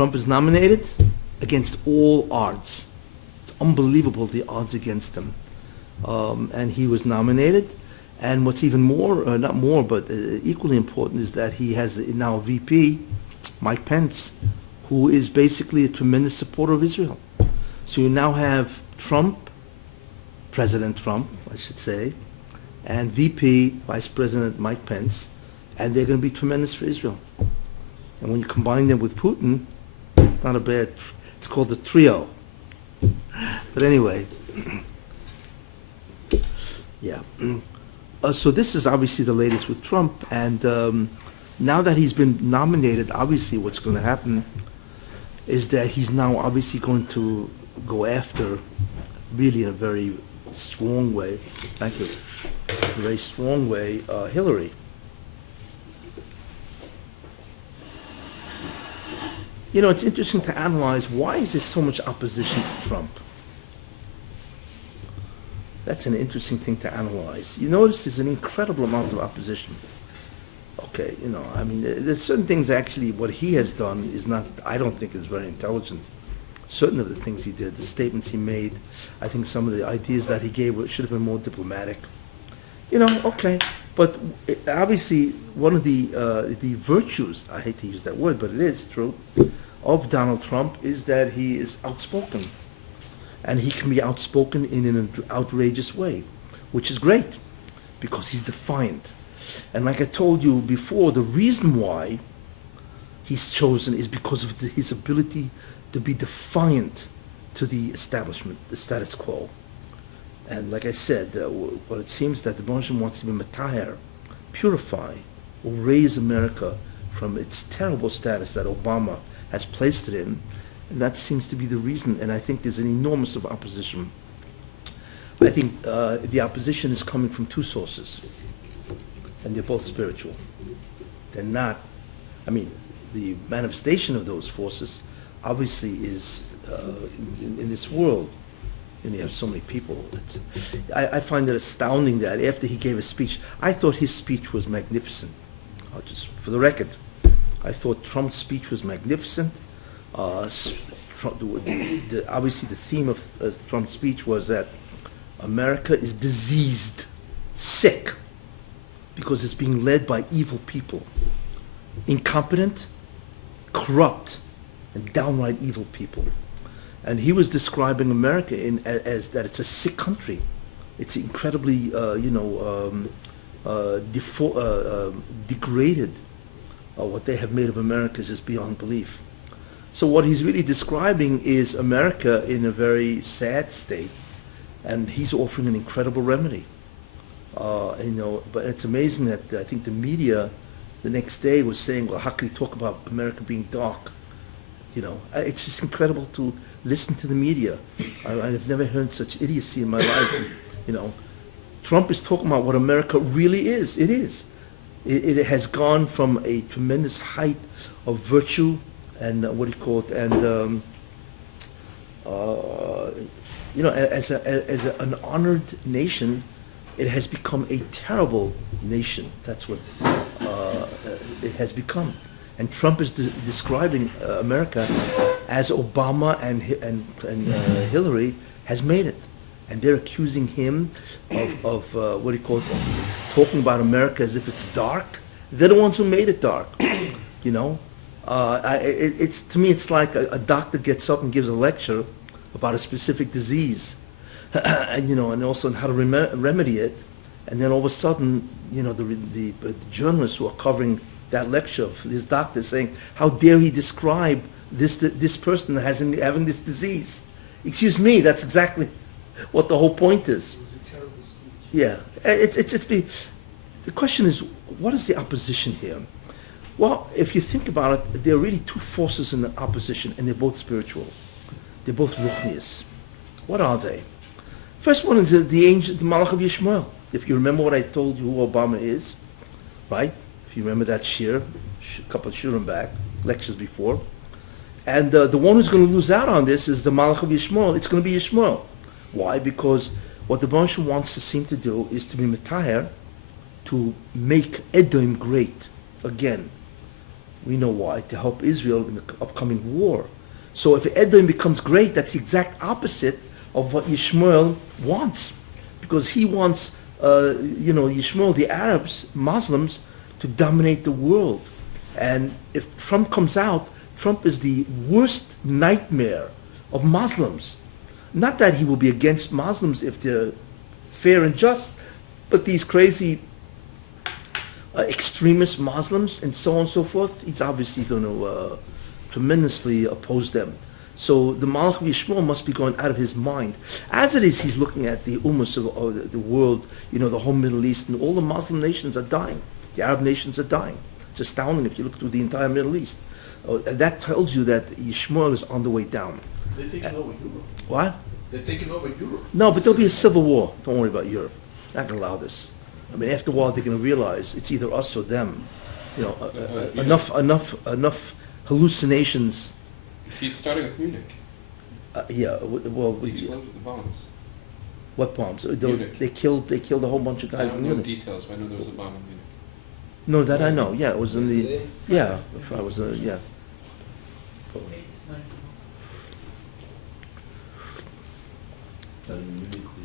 Trump is nominated against all odds. It's unbelievable, the odds against him. And he was nominated. And what's even more, not more, but equally important is that he has now a VP, Mike Pence, who is basically a tremendous supporter of Israel. So you now have Trump, President Trump, I should say, and VP, Vice President Mike Pence, and they're going to be tremendous for Israel. And when you combine them with Putin, not a bad, it's called the trio. But anyway, yeah. So this is obviously the latest with Trump, and now that he's been nominated, obviously what's going to happen is that he's now obviously going to go after, really in a very strong way, thank you, a very strong way, Hillary. You know, it's interesting to analyze, why is there so much opposition to Trump? That's an interesting thing to analyze. You notice there's an incredible amount of opposition. Okay, you know, I mean, there's certain things actually, what he has done is not, I don't think is very intelligent. Certain of the things he did, the statements he made, I think some of the ideas that he gave should have been more diplomatic. You know, okay, but obviously one of the virtues, I hate to use that word, but it is true, of Donald Trump is that he is outspoken. And he can be outspoken in an outrageous way, which is great, because he's defiant. And like I told you before, the reason why he's chosen is because of his ability to be defiant to the establishment, the status quo. And like I said, well, it seems that the Bonsham wants to be matahir, purify, or raise America from its terrible status that Obama has placed it in. And that seems to be the reason, and I think there's an enormous of opposition. I think the opposition is coming from two sources, and they're both spiritual. They're not, I mean, the manifestation of those forces obviously is in this world, and you have so many people. I find it astounding that after he gave a speech, I thought his speech was magnificent. Just for the record, I thought Trump's speech was magnificent. Obviously the theme of Trump's speech was that America is diseased, sick, because it's being led by evil people, incompetent, corrupt, and downright evil people. And he was describing America as that it's a sick country. It's incredibly, degraded. What they have made of America is just beyond belief. So what he's really describing is America in a very sad state, and he's offering an incredible remedy. But it's amazing that I think the media the next day was saying, well, how can you talk about America being dark? You know, it's just incredible to listen to the media. I've never heard such idiocy in my life. You know, Trump is talking about what America really is. It is. It has gone from a tremendous height of virtue and as an honored nation, it has become a terrible nation. That's what it has become. And Trump is describing America as Obama and Hillary has made it. And they're accusing him of talking about America as if it's dark. They're the ones who made it dark, you know. It's to me, it's like a doctor gets up and gives a lecture about a specific disease, and also on how to remedy it, and then all of a sudden, the journalists who are covering that lecture of this doctor saying, how dare he describe this person having this disease? Excuse me, that's exactly what the whole point is. It was a terrible speech. Yeah, the question is, what is the opposition here? Well, if you think about it, there are really two forces in the opposition, and they're both spiritual. They're both ruchnius. What are they? First one is the angel, the Malach of Yishmael. If you remember what I told you who Obama is, right? If you remember that a couple of shurim back, lectures before. And the one who's going to lose out on this is the Malach of Yishmael. It's going to be Yishmael. Why? Because what the Baruch wants to seem to do is to be Metaher, to make Edom great again. We know why, to help Israel in the upcoming war. So if Edom becomes great, that's the exact opposite of what Yishmael wants. Because he wants, Yishmael, the Arabs, Muslims, to dominate the world. And if Trump comes out, Trump is the worst nightmare of Muslims. Not that he will be against Muslims if they're fair and just, but these crazy extremist Muslims and so on and so forth, he's obviously going to tremendously oppose them. So the Malach of Yishmael must be going out of his mind. As it is, he's looking at the Ummas of the world, the whole Middle East, and all the Muslim nations are dying. The Arab nations are dying. It's astounding if you look through the entire Middle East. And that tells you that Yishmael is on the way down. They're taking over Europe. What? They're taking over Europe. No, but there'll be a civil war. Don't worry about Europe. Not going to allow this. I mean, after a while, they're going to realize it's either us or them. Enough hallucinations. You see, it's starting with Munich. Yeah. Well, They exploded the bombs. what bombs? Munich. They killed a whole bunch of I guys don't in know Munich. details, but I know there was a bomb in Munich. No, that I know. Yeah, it was in the. Yeah, if I was yeah.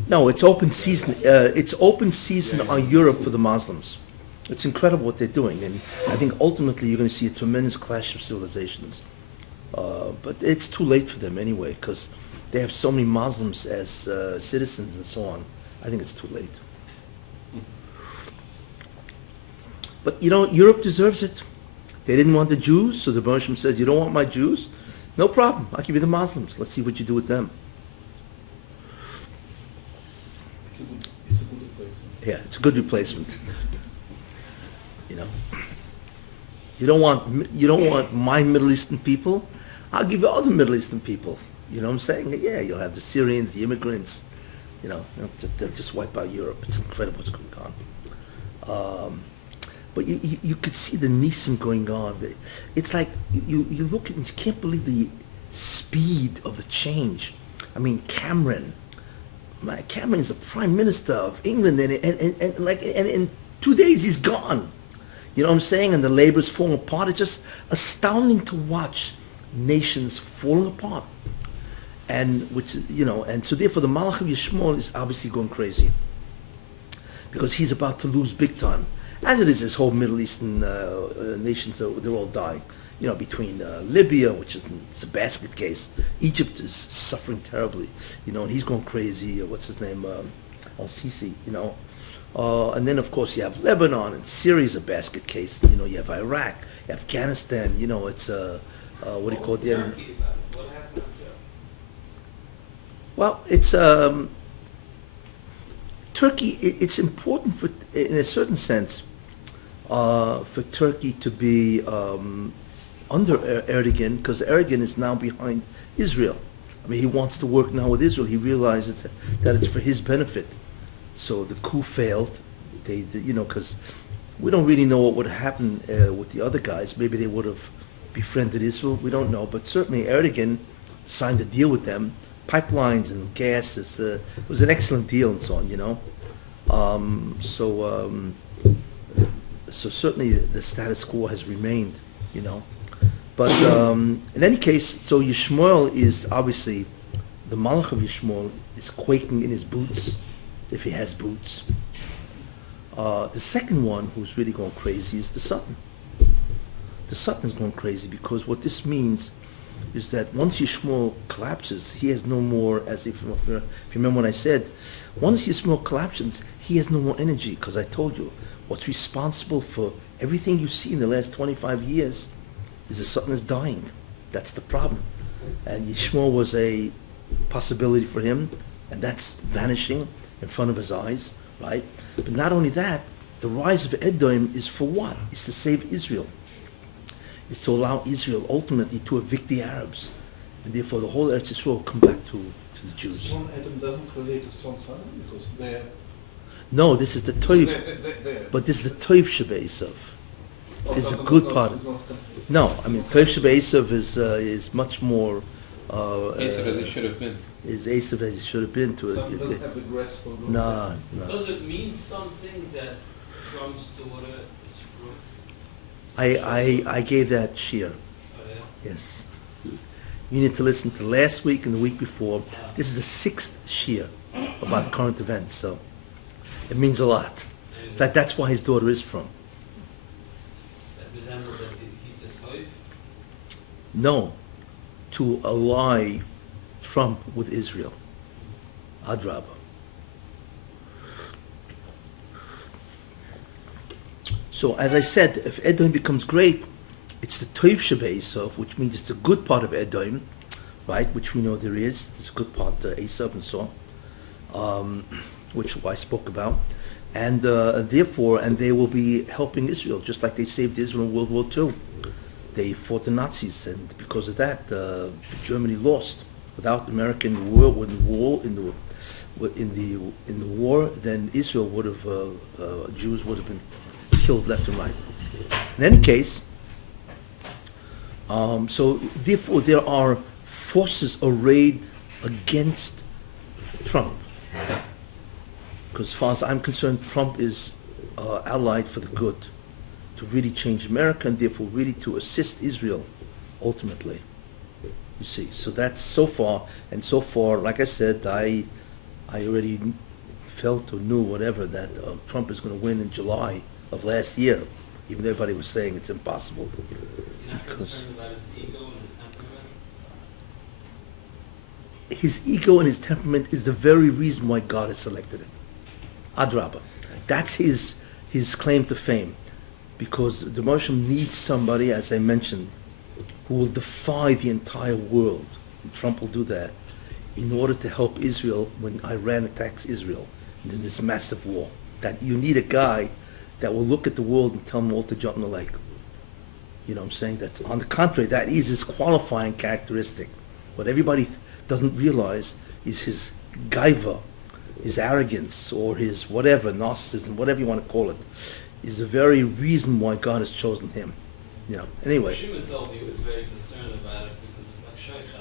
No, it's open season. It's open season on Europe for the Muslims. It's incredible what they're doing, and I think ultimately you're going to see a tremendous clash of civilizations. But it's too late for them anyway, because they have so many Muslims as citizens and so on. I think it's too late. But Europe deserves it. They didn't want the Jews, so the Bershom says, "You don't want my Jews? No problem. I'll give you the Muslims. Let's see what you do with them." It's a good replacement. Yeah, it's a good replacement. You don't want my Middle Eastern people. I'll give you other Middle Eastern people. You know what I'm saying? Yeah, you'll have the Syrians, the immigrants. They'll just wipe out Europe. It's incredible what's going on. But you could see the Nisim going on. It's like you look and you can't believe the speed of the change. I mean, Cameron is the Prime Minister of England, and in 2 days he's gone. You know what I'm saying? And the Labour's falling apart. It's just astounding to watch nations falling apart. And so therefore the Malach of Yishmael is obviously going crazy because he's about to lose big time. As it is, this whole Middle Eastern nations, they're all dying. Between Libya, which is it's a basket case, Egypt is suffering terribly, and he's going crazy. What's his name? Al-Sisi, and then of course you have Lebanon, and Syria's a basket case. You have Iraq, you have Afghanistan. It's what do you call it? What happened there? Well, it's Turkey. It's important in a certain sense, for Turkey to be under Erdogan, because Erdogan is now behind Israel. I mean, he wants to work now with Israel. He realizes that it's for his benefit. So the coup failed. Because we don't really know what would happen with the other guys. Maybe they would have befriended Israel. We don't know. But certainly Erdogan signed a deal with them. Pipelines and gas. It was an excellent deal and so on, So certainly the status quo has remained, But in any case, so Yishmael is obviously, the Malach of Yishmael is quaking in his boots, if he has boots. The second one who's really going crazy is the Sultan. The Sultan is going crazy because what this means is that once Yishmael collapses, he has no more, if you remember what I said, once Yishmael collapses, he has no more energy, because I told you, what's responsible for everything you see in the last 25 years is the Sultan is dying. That's the problem. And Yishmael was a possibility for him, and that's vanishing in front of his eyes, right? But not only that, the rise of Edom is for what? It's to save Israel. It's to allow Israel ultimately to evict the Arabs. And therefore the whole Eretz Yisrael will come back to the Jews. Strong Edom doesn't relate to strong Sodom because they're... No, this is the Toiv. But this is the Toiv Shebe'esav. This is a good part. No, I mean Toiv Shebe'esav is much more. Esav as it should have been. Is Esav as it should have been to it. Some doesn't have the grasp of No. Does it mean something that Trump's daughter is I gave that shear. Oh, yeah? Yes. You need to listen to last week and the week before. This is the sixth shear about current events, so it means a lot. In fact, that's why his daughter is from. That resembles that he's a toy? No, to ally Trump with Israel. Adrabah. So as I said, if Edom becomes great, it's the Toiv Sheba-Esav, which means it's the good part of Edom, right? Which we know there is. There's a good part, Esav and so on, which I spoke about. And therefore, and they will be helping Israel, just like they saved Israel in World War II. They fought the Nazis, and because of that, Germany lost. Without American war, in the war, then Israel would have, Jews would have been killed left and right. In any case, so therefore there are forces arrayed against Trump. Because as far as I'm concerned, Trump is allied for the good, to really change America and therefore really to assist Israel ultimately. You see, so that's so far, and so far, like I said, I already felt or knew whatever that Trump is going to win in July of last year, even though everybody was saying it's impossible. You're not Because concerned about his ego and his temperament? his ego and his temperament is the very reason why God has selected him. Adrabah. That's his claim to fame. Because the Moshem needs somebody, as I mentioned, who will defy the entire world. And Trump will do that in order to help Israel when Iran attacks Israel in this massive war. That you need a guy that will look at the world and tell them all to jump in the lake. You know what I'm saying? That's on the contrary, that is his qualifying characteristic. What everybody doesn't realize is his gaiva, his arrogance, or his whatever, narcissism, whatever you want to call it, is the very reason why God has chosen him. You know. Anyway. Shimon told me he was very concerned about it because it's like shaykhs.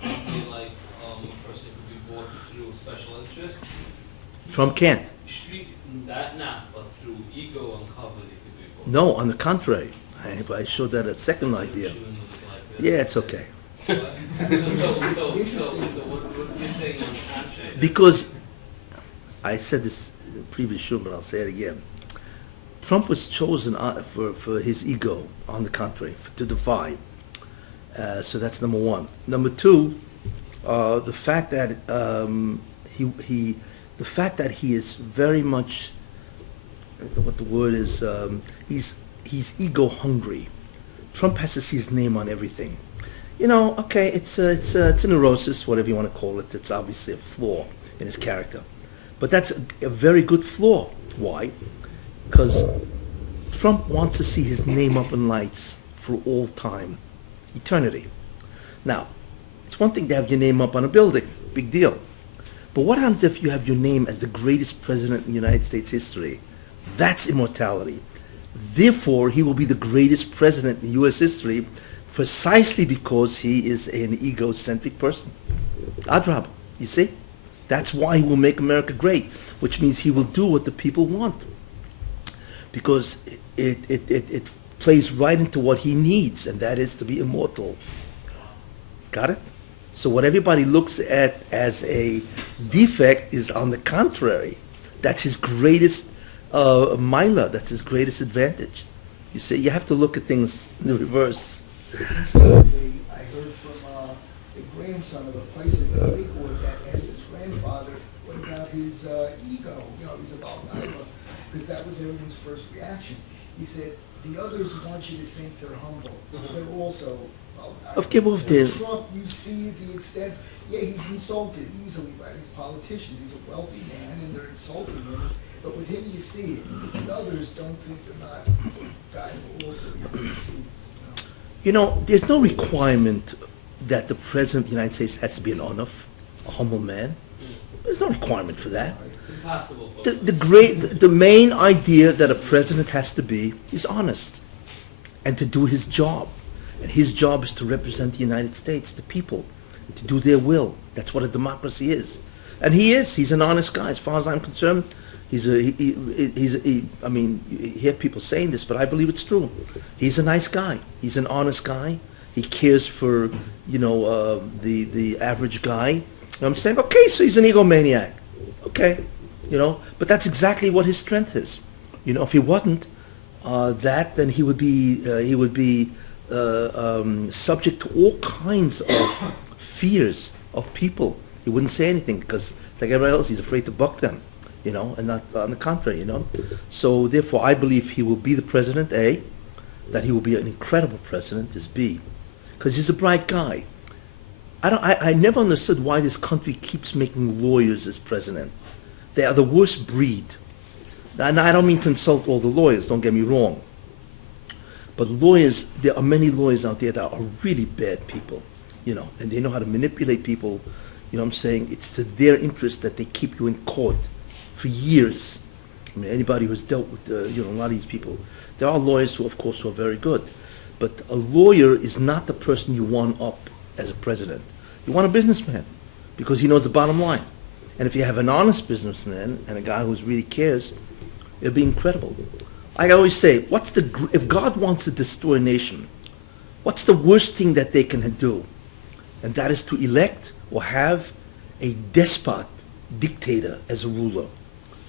Something like a person could be bought through special interest. Trump can't. That not, but through ego and cover he could be bought. No, on the contrary. I showed that a second idea. Shimon was like that. Yeah, it's okay. So what are you saying on the contrary? Because I said this in the previous show, but I'll say it again. Trump was chosen for his ego, on the contrary, to defy. So that's number one. Number two, the fact that the fact that he is very much, what the word is, he's ego hungry. Trump has to see his name on everything. You know, okay, it's a neurosis, whatever you want to call it. It's obviously a flaw in his character, but that's a very good flaw. Why? Because Trump wants to see his name up in lights for all time, eternity. Now, it's one thing to have your name up on a building, big deal. But what happens if you have your name as the greatest president in United States history? That's immortality. Therefore, he will be the greatest president in U.S. history precisely because he is an egocentric person. Adrabah, you see? That's why he will make America great, which means he will do what the people want. Because it plays right into what he needs, and that is to be immortal. Got it? So what everybody looks at as a defect is, on the contrary, that's his greatest milah, that's his greatest advantage. You see, you have to look at things in the reverse. I heard from the grandson of a place in the Lakewood that asked his grandfather what about his ego, he's about because that was everyone's first reaction. He said, the others want you to think they're humble. They're also, Trump, you see the extent, he's insulted easily by these politicians. He's a wealthy man and they're insulting him. But with him you see it. And others don't think they're not. So guy will also be in the seats. You know, there's no requirement that the President of the United States has to be an onuf, a humble man. There's no requirement for that. It's impossible for The main idea that a president has to be is honest and to do his job. And his job is to represent the United States, the people, and to do their will. That's what a democracy is. And he is. He's an honest guy. As far as I'm concerned, I mean, you hear people saying this, but I believe it's true. He's a nice guy. He's an honest guy. He cares for, the average guy. And I'm saying, okay, so he's an egomaniac. Okay, but that's exactly what his strength is. If he wasn't that, then he would be subject to all kinds of fears of people. He wouldn't say anything because, like everybody else, he's afraid to buck them. And not on the contrary. So therefore, I believe he will be the president. A, that he will be an incredible president. Is B, because he's a bright guy. I never understood why this country keeps making lawyers as president. They are the worst breed. And I don't mean to insult all the lawyers, don't get me wrong. But lawyers, there are many lawyers out there that are really bad people, and they know how to manipulate people. I'm saying? It's to their interest that they keep you in court for years. I mean, anybody who's dealt with, a lot of these people. There are lawyers who, of course, are very good. But a lawyer is not the person you want up as a president. You want a businessman because he knows the bottom line. And if you have an honest businessman and a guy who really cares, it'll be incredible. I always say, if God wants to destroy a nation, what's the worst thing that they can do? And that is to elect or have a despot, dictator as a ruler.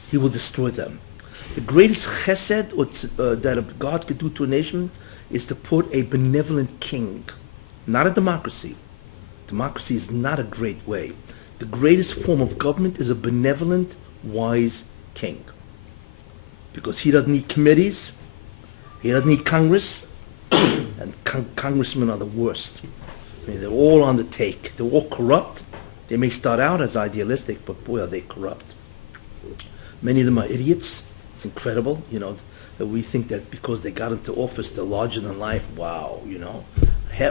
He will destroy them. The greatest chesed that God could do to a nation is to put a benevolent king, not a democracy. Democracy is not a great way. The greatest form of government is a benevolent, wise king. Because he doesn't need committees, he doesn't need Congress, and congressmen are the worst. I mean, they're all on the take. They're all corrupt. They may start out as idealistic, but boy, are they corrupt. Many of them are idiots. It's incredible, that we think that because they got into office, they're larger than life. Wow,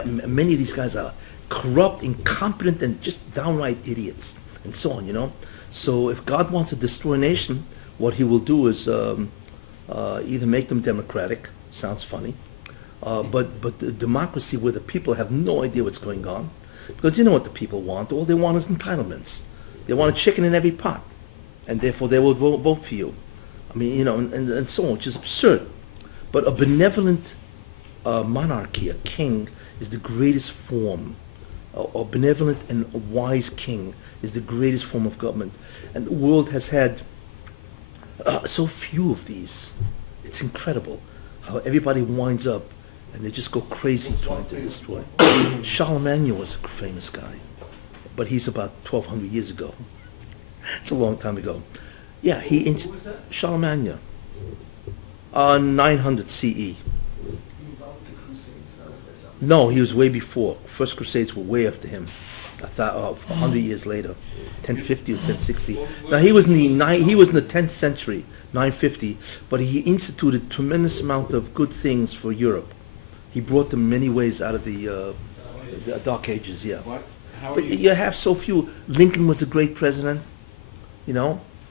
Many of these guys are corrupt, incompetent, and just downright idiots, and so on, So if God wants to destroy a nation, what he will do is either make them democratic, sounds funny, but the democracy where the people have no idea what's going on, because you know what the people want. All they want is entitlements. They want a chicken in every pot, and therefore they will vote for you. I mean, and so on, which is absurd. But a benevolent monarchy, a king, is the greatest form. A benevolent and a wise king is the greatest form of government. And the world has had so few of these. It's incredible how everybody winds up and they just go crazy trying to destroy. Charlemagne was a famous guy, but he's about 1,200 years ago. It's a long time ago. Yeah, Who was that? Charlemagne, 900 CE. Was he involved in the Crusades? Something? No, he was way before. First Crusades were way after him. 100 years later, 1050 or 1060. Now he was in the 10th century, 950, but he instituted tremendous amount of good things for Europe. He brought them many ways out of the Dark Ages. Yeah. What? How are But you? you have so few. Lincoln was a great president.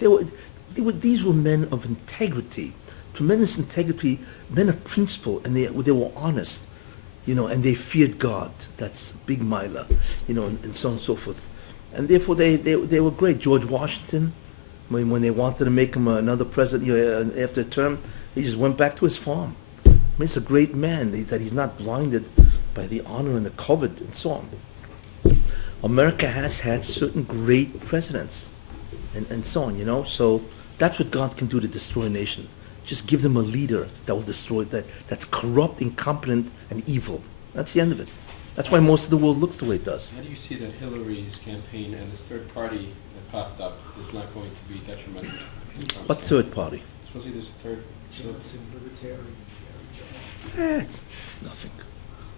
These were men of integrity, tremendous integrity, men of principle, and they were honest. And they feared God. That's big milah, and so on and so forth. And therefore they were great. George Washington, when they wanted to make him another president after a term, he just went back to his farm. I mean, it's a great man that he's not blinded by the honor and the covet and so on. America has had certain great presidents and so on, So that's what God can do to destroy a nation. Just give them a leader that will destroy that's corrupt, incompetent, and evil. That's the end of it. That's why most of the world looks the way it does. How do you see that Hillary's campaign and this third party that popped up is not going to be detrimental? to Trump's What campaign? third party? Supposedly there's a third. Johnson, libertarian, Gary Johnson. It's nothing.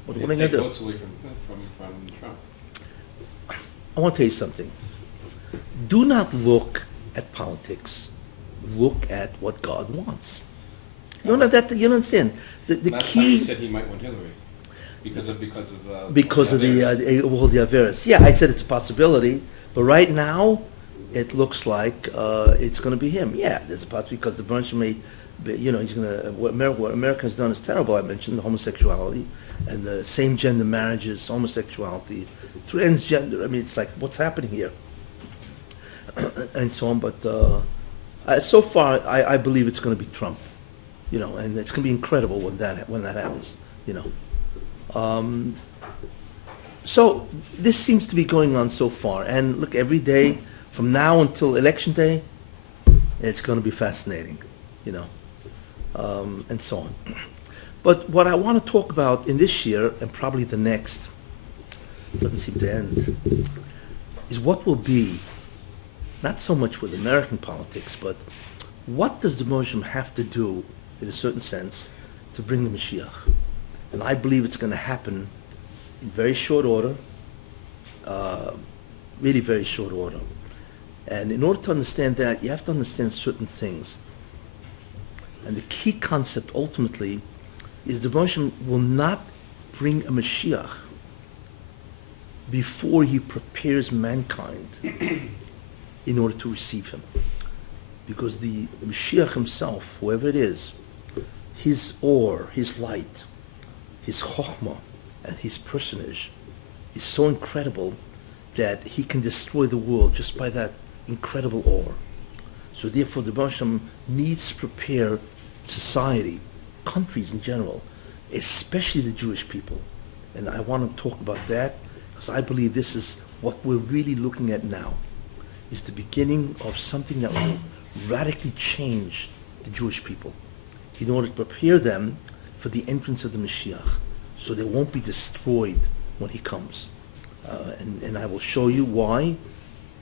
What They are they going take to do? votes away from Trump. I want to tell you something. Do not look at politics. Look at what God wants. You know that. You understand? The Last time he key said he might want Hillary because of because of the others. all the Averis. Yeah, I said it's a possibility, but right now, it looks like it's going to be him. Yeah, there's a possibility because the bunch may, he's going to what America has done is terrible. I mentioned the homosexuality and the same-gender marriages, homosexuality, transgender. I mean, it's like what's happening here, and so on. But So far, I believe it's going to be Trump, and it's going to be incredible when that happens, So this seems to be going on so far, and look, every day from now until election day, it's going to be fascinating, and so on. But what I want to talk about in this year and probably the next, doesn't seem to end, is what will be, not so much with American politics, but what does the Muslim have to do, in a certain sense, to bring the Mashiach? And I believe it's going to happen in very short order, really very short order. And in order to understand that, you have to understand certain things. And the key concept, ultimately, is the Muslim will not bring a Mashiach before he prepares mankind in order to receive him. Because the Mashiach himself, whoever it is, his or, his light, his chokhmah, and his personage is so incredible that he can destroy the world just by that incredible awe. So therefore the Muslim needs to prepare society, countries in general, especially the Jewish people. And I want to talk about that because I believe this is what we're really looking at now, is the beginning of something that will radically change the Jewish people in order to prepare them for the entrance of the Mashiach, so they won't be destroyed when he comes. And I will show you why,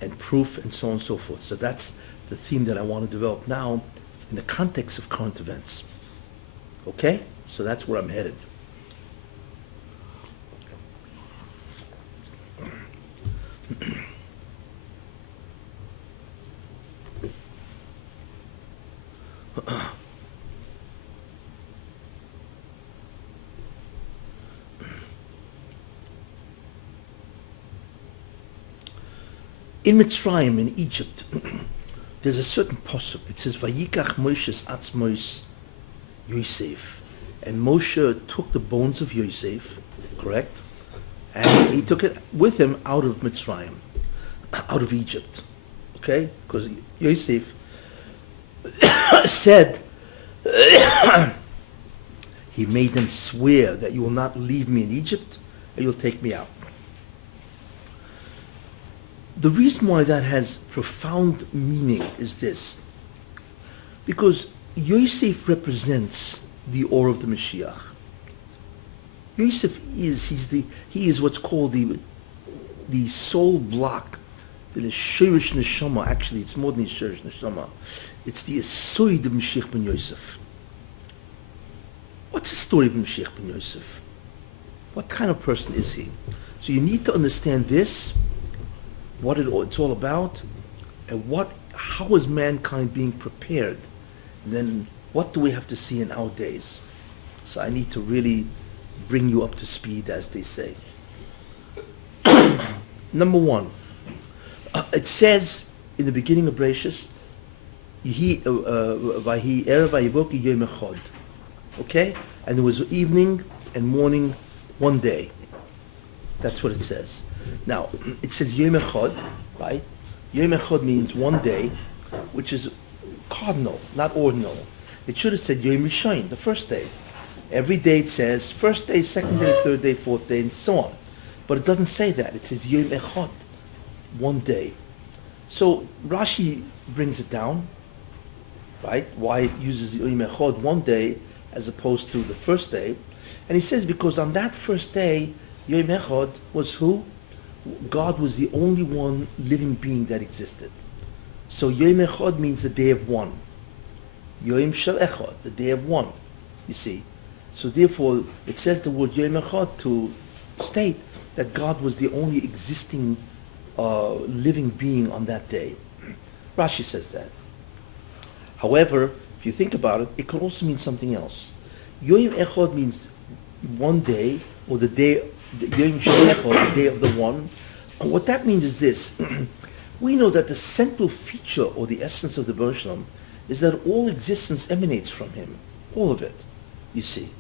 and proof, and so on and so forth. So that's the theme that I want to develop now in the context of current events. Okay? So that's where I'm headed. In Mitzrayim, in Egypt, there's a certain pasuk. It says, "Vayikach Moshe's atzmos Yosef," and Moshe took the bones of Yosef, correct, and he took it with him out of Mitzrayim, out of Egypt, okay, because Yosef said, he made them swear that you will not leave me in Egypt, and you'll take me out. The reason why that has profound meaning is this, because Yosef represents the aura of the Mashiach. Yosef he is what's called the soul block, the Shirish Neshama. Actually, it's more than the Shirish Neshama. It's the Esoid of Mashiach ben Yosef. What's the story of Mashiach ben Yosef? What kind of person is he? So you need to understand this, what it's all about, and how is mankind being prepared, and then what do we have to see in our days. So I need to really bring you up to speed, as they say. Number one, it says in the beginning of Bereshis, Vahi erev vayivoki yom echad. Okay, and there was evening and morning one day. That's what it says. Now, it says Yom Echad, right? Yom Echad means one day, which is cardinal, not ordinal. It should have said Yom Rishon, the first day. Every day it says first day, second day, third day, fourth day, and so on. But it doesn't say that. It says Yom Echad, one day. So Rashi brings it down, right? Why it uses Yom Echad, one day, as opposed to the first day. And he says because on that first day, Yom Echad was who? God was the only one living being that existed. So Yom Echad means the day of one. Yom Shel Echad, the day of one. You see. So therefore, it says the word Yom Echad to state that God was the only existing living being on that day. Rashi says that. However, if you think about it, it could also mean something else. Yom Echad means one day, or the day, Yom Shel Echad, the day of the one. And what that means is this. We know that the central feature or the essence of the Baruch Shalom is that all existence emanates from him. All of it, you see.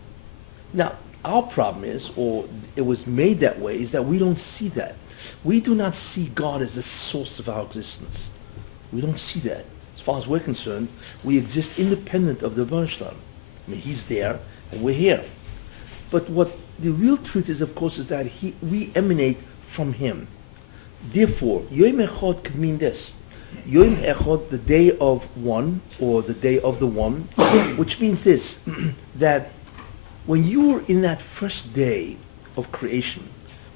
Now, our problem is, or it was made that way, is that we don't see that. We do not see God as the source of our existence. We don't see that. as far as we're concerned, we exist independent of the Rebbeinu Shalom. I mean, he's there and we're here. But what the real truth is, of course, is that we emanate from him. Therefore, Yom Echad could mean this. Yom Echad, the day of one, or the day of the one, which means this, that when you were in that first day of creation,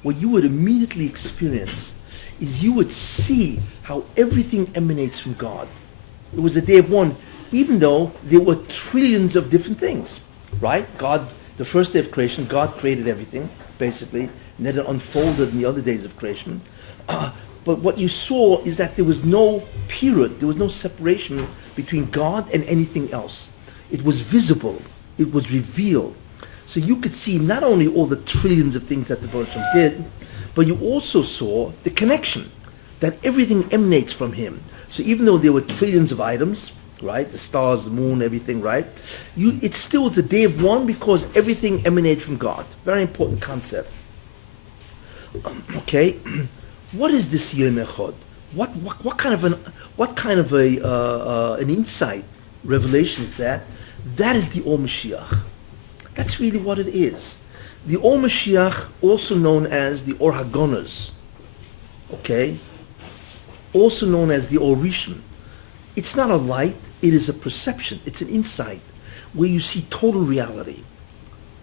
what you would immediately experience is you would see how everything emanates from God. It was a day of one, even though there were trillions of different things, right? God, the first day of creation, God created everything, basically, and then it unfolded in the other days of creation. But what you saw is that there was no period, there was no separation between God and anything else. It was visible, it was revealed. So you could see not only all the trillions of things that the Baruch Shem did, but you also saw the connection, that everything emanates from him. So even though there were trillions of items, right, the stars, the moon, everything, right, it still is a day of one because everything emanates from God. Very important concept. Okay, what is this Yom Echad? What kind of an insight, revelation is that? That is the Or Mashiach. That's really what it is. The Or Mashiach, also known as the Or Hagonas, okay, also known as the Or Rishon. It's not a light, it is a perception, it's an insight where you see total reality.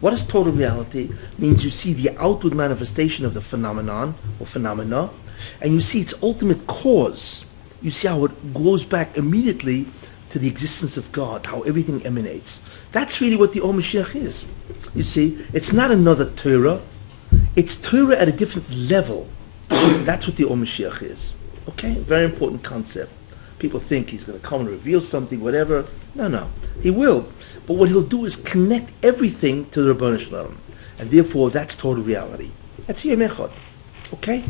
What is total reality? It means you see the outward manifestation of the phenomenon or phenomena, and you see its ultimate cause. You see how it goes back immediately to the existence of God, how everything emanates. That's really what the Or Mashiach is. You see, it's not another Torah. It's Torah at a different level. That's what the Or Mashiach is. Okay? Very important concept. People think he's going to come and reveal something, whatever. No. He will. But what he'll do is connect everything to the Rebbeinu Shalom. And therefore, that's total reality. That's Yom Echad. Okay?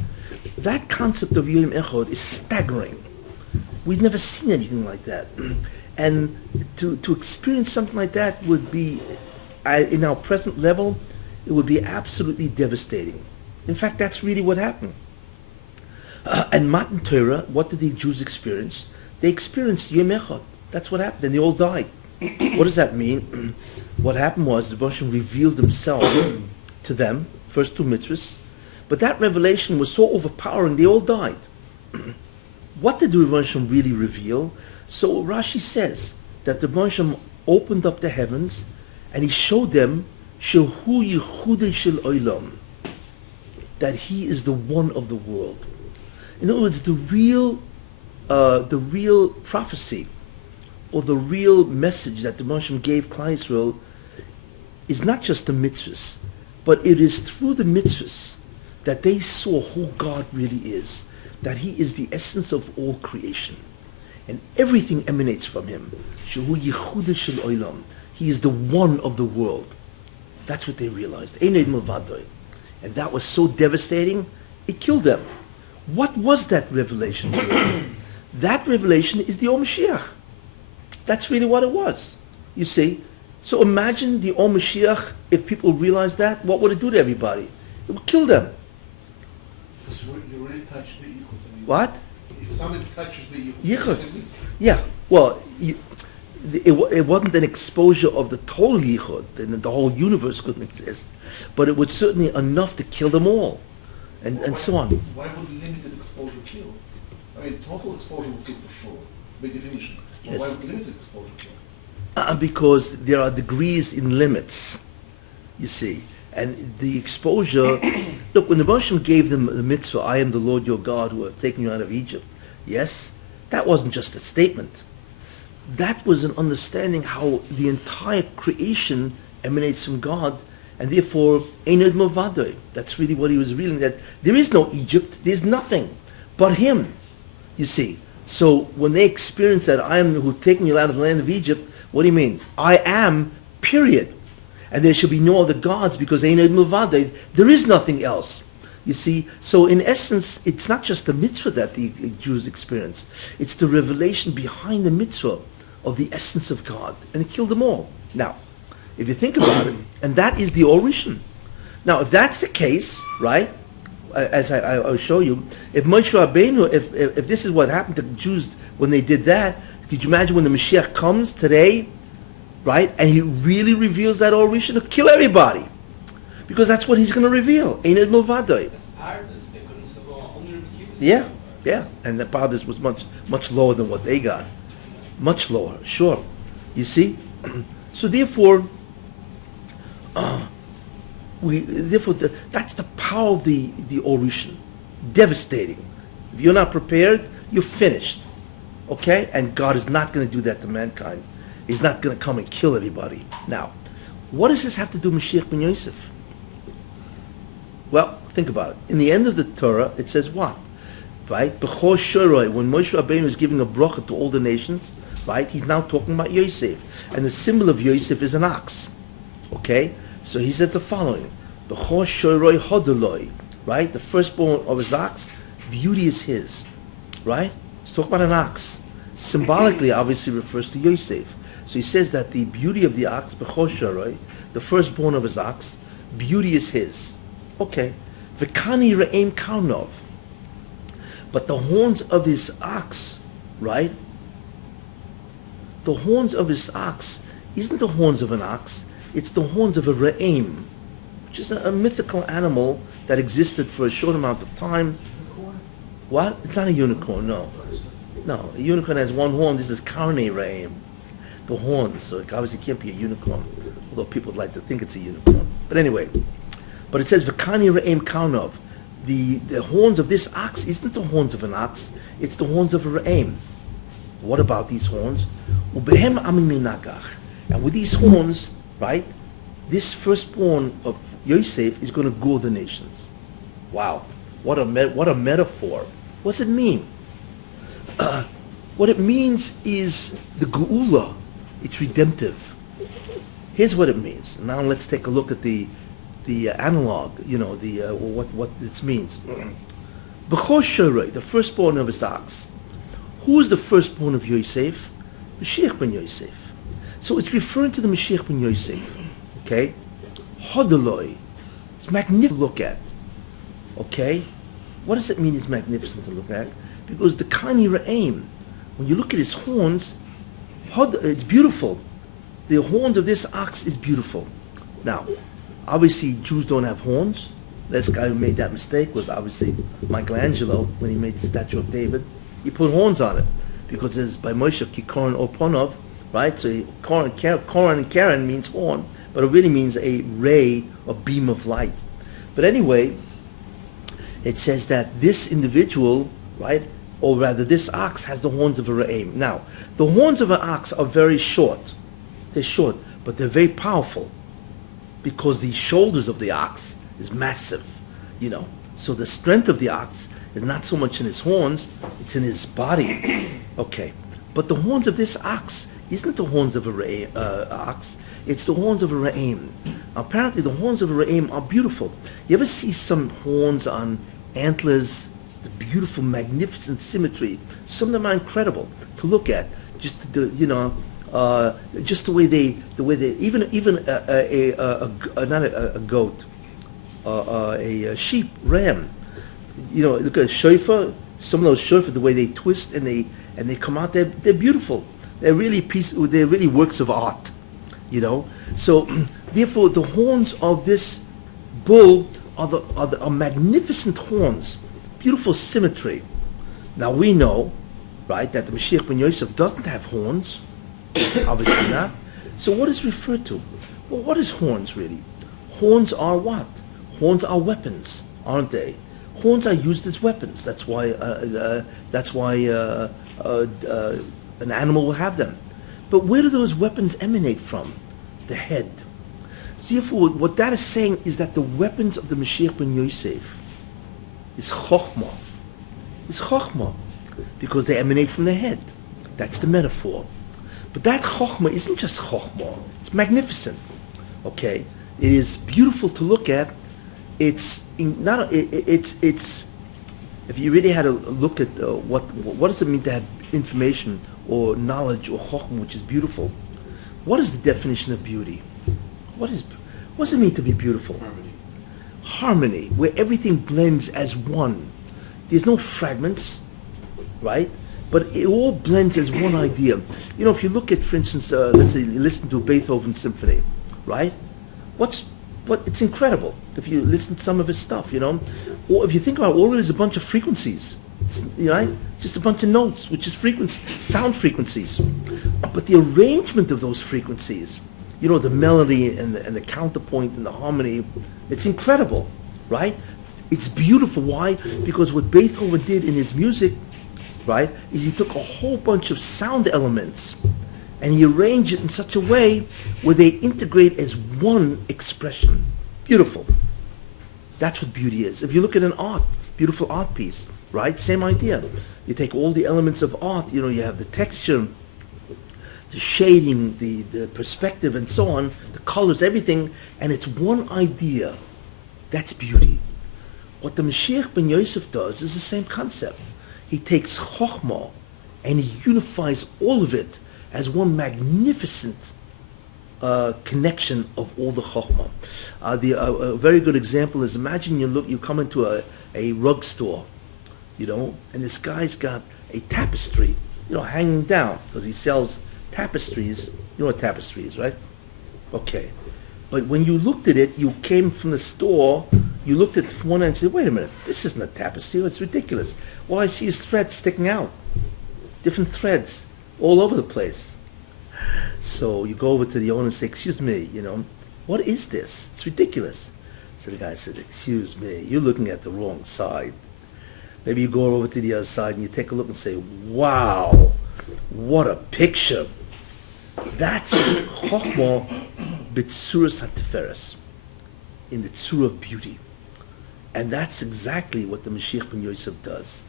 That concept of Yom Echad is staggering. We've never seen anything like that. And to experience something like that would be, in our present level, it would be absolutely devastating. In fact, that's really what happened. And Matan Torah, what did the Jews experience? They experienced Yom Echad. That's what happened. And they all died. What does that mean? What happened was the Baruch Shem revealed himself to them, first two mitzvahs, but that revelation was so overpowering, they all died. What did the Baruch Shem really reveal? So Rashi says that the Baruch Shem opened up the heavens and he showed them Shehu Yichudei Shel Olam, that he is the one of the world. In other words, the real prophecy or the real message that the Baruch Shem gave Klal Yisrael is not just the mitzvahs, but it is through the mitzvahs that they saw who God really is, that he is the essence of all creation. And everything emanates from him. Shehu Yichudei Shel Olam. He is the one of the world. That's what they realized. Einod Milvadoi. And that was so devastating, it killed them. What was that revelation? That revelation is the Or Mashiach. That's really what it was. You see? So imagine the Or Mashiach, if people realized that, what would it do to everybody? It would kill them. Because you already touched the yichud. What? If somebody touches the Yichud. it exists. Yeah. Well, it wasn't an exposure of the total yichud, then the whole universe couldn't exist. But it was certainly enough to kill them all. And so on. Why would limited exposure kill? I mean, total exposure would kill for sure, by definition. But Yes. why would limited exposure kill? Because there are degrees in limits, you see. And the exposure, look, when the Baruch Shem gave them the mitzvah, I am the Lord your God who have taken you out of Egypt, yes, that wasn't just a statement. That was an understanding how the entire creation emanates from God, and therefore, Einod Milvadoi. That's really what he was revealing, that there is no Egypt, there's nothing but him, you see. So when they experience that, I am who taken you out of the land of Egypt, what do you mean? I am, period. And there should be no other gods because Einod Milvadoi, there is nothing else. You see, so in essence, it's not just the mitzvah that the Jews experience. It's the revelation behind the mitzvah of the essence of God. And it killed them all. Now, if you think about it, and that is the Or Rishon. Now, if that's the case, right, as I'll show you, if Moshe Rabbeinu, if this is what happened to Jews when they did that, Could you imagine when the Mashiach comes today, right, and he really reveals that Orisha to kill everybody? Because that's what he's going to reveal. Ein Ed Milvadoi. That's Ardis, they couldn't say, well, only Rabbi Kiva. Yeah, yeah. And the Pardes was much lower than what they got. Much lower, sure. You see? So therefore, that's the power of the Orishan. Devastating. If you're not prepared, you're finished. Okay? And God is not going to do that to mankind. He's not going to come and kill everybody. Now, what does this have to do with Mashiach ben Yosef? Well, think about it. In the end of the Torah, it says what? Right? B'chor shoroi, when Moshe Rabbeinu is giving a bracha to all the nations, right? He's now talking about Yosef. And the symbol of Yosef is an ox. Okay? So he says the following. B'chor shoroi hodoloi. Right? The firstborn of his ox, beauty is his. Right? He's talking about an ox. Symbolically, obviously, refers to Yosef. So he says that the beauty of the ox, b'chor shoroi, the firstborn of his ox, beauty is his. Okay. V'kani re'em karnov. But the horns of his ox, right? The horns of his ox isn't the horns of an ox, it's the horns of a re'em, which is a mythical animal that existed for a short amount of time. Unicorn? What? It's not a unicorn, no. No, a unicorn has one horn. This is karne re'em. The horns, so it obviously can't be a unicorn, although people would like to think it's a unicorn. But anyway, but it says, V'kani re'em karnov. The horns of this ox isn't the horns of an ox, it's the horns of a re'em. What about these horns? Ubehem amim nagach. And with these horns, right, this firstborn of Yosef is going to gore the nations. Wow, what a metaphor. What's it mean? What it means is the geula. It's redemptive. Here's what it means. Now let's take a look at the analog. What this means. B'chor shorei, the firstborn of his ox. Who is the firstborn of Yosef? Mashiach ben Yosef. So it's referring to the Mashiach ben Yosef. Okay? Hodoloi. It's magnificent to look at. Okay? What does it mean it's magnificent to look at? Because the Kani Ra'im, when you look at his horns, it's beautiful. The horns of this ox is beautiful. Now, obviously Jews don't have horns. This guy who made that mistake was obviously Michelangelo when he made the statue of David. He put horns on it because it's by Moshe Kikoran Oponov, right? So Koran and Karen means horn, but it really means a ray, a beam of light. But anyway, it says that this individual, right, or rather this ox has the horns of a re'em. Now, the horns of an ox are very short. They're short, but they're very powerful because the shoulders of the ox is massive, So the strength of the ox is not so much in his horns, it's in his body. Okay. But the horns of this ox isn't the horns of a ox, it's the horns of a re'em. Apparently the horns of a re'em are beautiful. You ever see some horns on antlers, the beautiful, magnificent symmetry? Some of them are incredible to look at. Just just the way they even not a goat, a sheep, ram. Look at a shofar. Some of those shofar, the way they twist and they come out, they're beautiful. They're really works of art. So therefore, the horns of this bull are magnificent horns, beautiful symmetry. Now we know, right, that the Mashiach ben Yosef doesn't have horns, obviously not. So what is referred to? Well, what is horns really? Horns are what? Horns are weapons, aren't they? Horns are used as weapons. That's why an animal will have them. But where do those weapons emanate from? The head. So therefore, what that is saying is that the weapons of the Mashiach ben Yosef is chokhmah. It's chokhmah because they emanate from the head. That's the metaphor. But that chokhmah isn't just chokhmah. It's magnificent. Okay, it is beautiful to look at. It's if you really had to look at what does it mean to have information or knowledge or chokhmah, which is beautiful. What is the definition of beauty? What does it mean to be beautiful? Harmony, where everything blends as one. There's no fragments, right? but it all blends as one idea. You know, if you look at, for instance, let's say you listen to Beethoven's symphony, right? It's incredible if you listen to some of his stuff, you know. Or if you think about it, all it is a bunch of frequencies, right? Just a bunch of notes, which is sound frequencies. But the arrangement of those frequencies, you know, the melody and the counterpoint and the harmony, it's incredible, right? It's beautiful. Why? Because what Beethoven did in his music, right, is he took a whole bunch of sound elements and he arranged it in such a way where they integrate as one expression. Beautiful. That's what beauty is. If you look at an beautiful art piece, right, same idea. You take all the elements of art, you know, you have the texture, the shading, the perspective and so on, the colors, everything, and it's one idea. That's beauty. What the Mashiach ben Yosef does is the same concept. He takes Chokhmah and he unifies all of it as one magnificent connection of all the Chokhmah. A very good example is, imagine you come into a rug store, you know, and this guy's got a tapestry, you know, hanging down, because he sells tapestries. You know what tapestry is, right? Okay. But when you looked at it, you came from the store, you looked at one end and said, wait a minute, this isn't a tapestry, it's ridiculous. All I see is threads sticking out. Different threads all over the place. So you go over to the owner and say, excuse me, you know, what is this? It's ridiculous. So the guy said, excuse me, you're looking at the wrong side. Maybe you go over to the other side and you take a look and say, wow, what a picture. That's Chokhmah b'tzuras hatiferes, in the tzur of beauty. And that's exactly what the Mashiach ben Yosef does.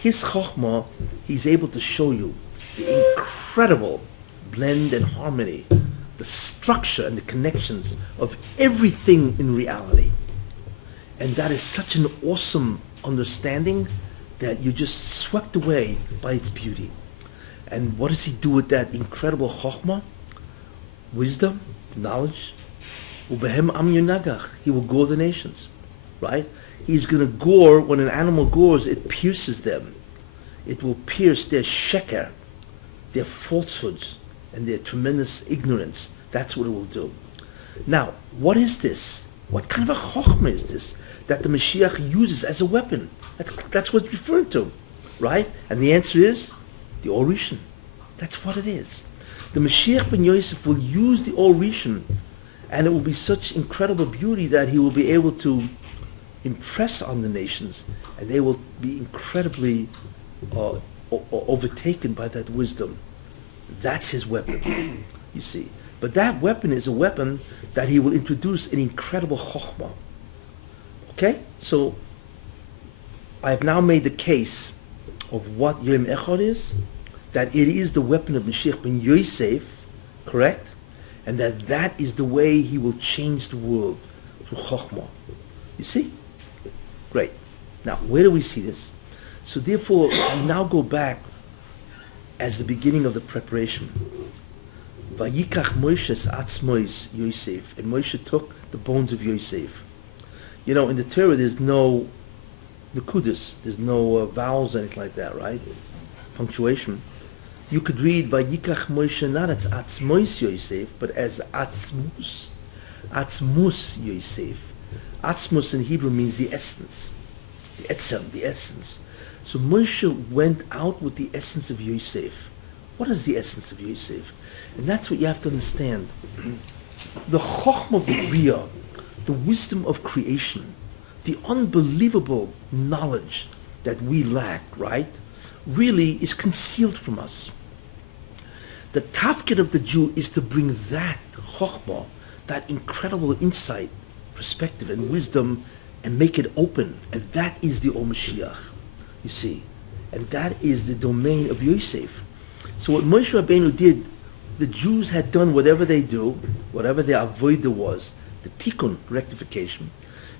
His Chokhmah, he's able to show you the incredible blend and harmony, the structure and the connections of everything in reality. And that is such an awesome understanding that you're just swept away by its beauty. And what does he do with that incredible chokhmah? Wisdom, knowledge. Ubehem am yonagach. He will gore the nations, right? He's going to gore, when an animal gores, it pierces them. It will pierce their sheker, their falsehoods, and their tremendous ignorance. That's what it will do. Now, what is this? What kind of a chokhmah is this that the Mashiach uses as a weapon? That's what it's referred to, right? And the answer is the Or Rishon. That's what it is. The Mashiach ben Yosef will use the Or Rishon, and it will be such incredible beauty that he will be able to impress on the nations, and they will be incredibly overtaken by that wisdom. That's his weapon, you see. But that weapon is a weapon that he will introduce an incredible chokhmah. Okay? So, I have now made the case of what Yom Echad is, that it is the weapon of Mashiach ben Yosef, correct? And that is the way he will change the world through chokhmah. You see? Great. Now, where do we see this? So therefore, we now go back as the beginning of the preparation. Vayikach Moshe's atzmois Yosef, and Moshe took the bones of Yosef. You know, in the Torah, there's no nekudas, there's no vowels or anything like that, right? Punctuation. You could read Vayikach Moshe not as atzmois Yosef, but as atzmus Yosef. Atzmus in Hebrew means the essence, the etzem, the essence. So Moshe went out with the essence of Yosef. What is the essence of Yosef? And that's what you have to understand. The chokhmah of the Bria, the wisdom of creation, the unbelievable knowledge that we lack, right, really is concealed from us. The tafkid of the Jew is to bring that chokhmah, that incredible insight, perspective and wisdom, and make it open. And that is the Or Mashiach, you see. And that is the domain of Yosef. So what Moshe Rabbeinu did, the Jews had done whatever they do, whatever their avodah was, the tikkun, rectification.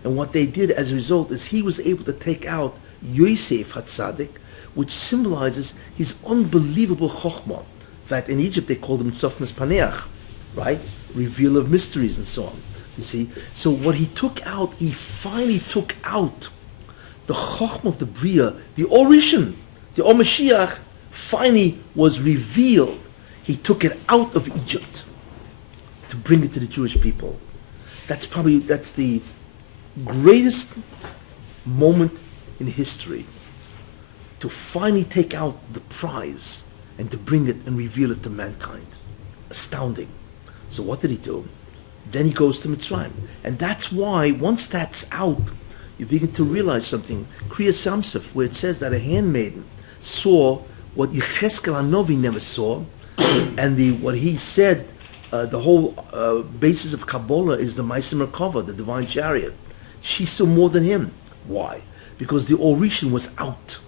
And what they did as a result is he was able to take out Yosef HaTzadik, which symbolizes his unbelievable chokhmah. In fact, in Egypt they called him Tzofnas Paneach, right? Reveal of mysteries and so on. You see? So what he took out, he finally took out the chokhmah of the Bria, the Or Rishon, the Or Mashiach, finally was revealed, he took it out of Egypt to bring it to the Jewish people. That's the greatest moment in history, to finally take out the prize and to bring it and reveal it to mankind. Astounding. So what did he do? Then he goes to Mitzrayim. And that's why, once that's out, you begin to realize something. Kriyas Yamsuf, where it says that a handmaiden saw what Yecheskel HaNovi never saw, and what he said, the whole basis of Kabbalah is the Ma'aseh Merkava, the divine chariot. She saw more than him. Why? Because the Orishan was out.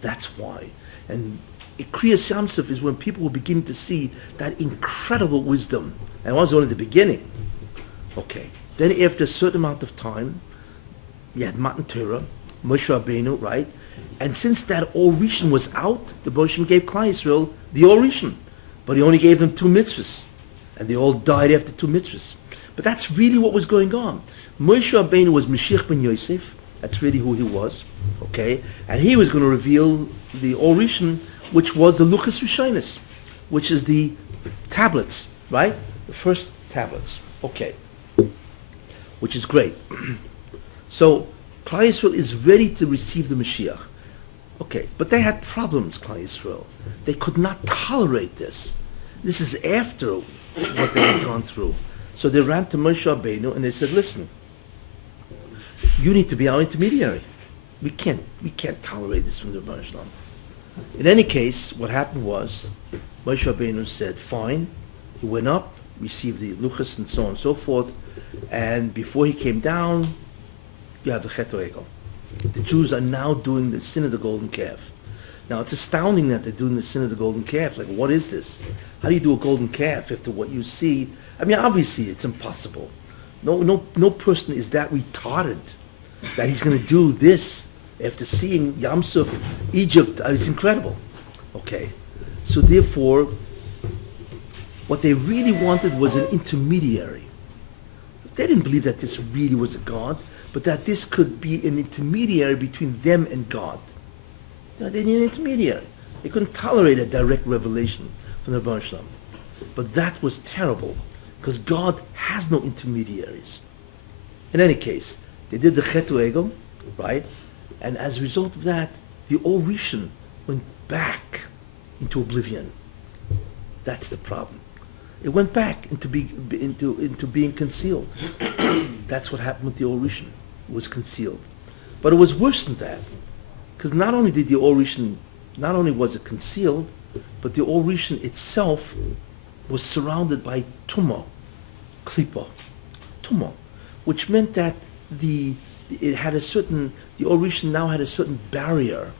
That's why. And Kriyas Yamsuf is when people will begin to see that incredible wisdom. And it was only the beginning. Okay. Then after a certain amount of time, you had Matan Torah, Moshe Rabbeinu, right? And since that Orishan was out, the Boshim gave Klal Yisrael the Orishan. But he only gave them 2 mitzvahs. And they all died after 2 mitzvahs. But that's really what was going on. Moshe Rabbeinu was Mashiach ben Yosef. That's really who he was. Okay? And he was going to reveal the Orishan, which was the Luchas Rishonos, which is the tablets, right? The first tablets. Okay. Which is great. So, Klal Yisrael is ready to receive the Mashiach. Okay, but they had problems, Klal Yisrael. They could not tolerate this. This is after what they had gone through. So they ran to Moshe Rabbeinu and they said, listen, you need to be our intermediary. We can't tolerate this from the Rebbeinu Shalom. In any case, what happened was, Moshe Rabbeinu said, fine. He went up, received the Luchas and so on and so forth, and before he came down, you have the Chet Egel. The Jews are now doing the sin of the golden calf. Now it's astounding that they're doing the sin of the golden calf. Like, what is this? How do you do a golden calf after what you see? I mean, obviously it's impossible. No person is that retarded that he's going to do this after seeing Yamsuf, Egypt. It's incredible. Okay, so therefore, what they really wanted was an intermediary. They didn't believe that this really was a God, but that this could be an intermediary between them and God. They need an intermediary. They couldn't tolerate a direct revelation from the Rebbeinu Shalom. But that was terrible, because God has no intermediaries. In any case, they did the Chet Egel, right? And as a result of that, the Orishan went back into oblivion. That's the problem. It went back into being concealed. That's what happened with the Orishan. It was concealed. But it was worse than that. Because not only did the Orishan, not only was it concealed, but the Orishan itself was surrounded by Tumah, Klipa, Tumah, which meant that the Orishan now had a certain barrier.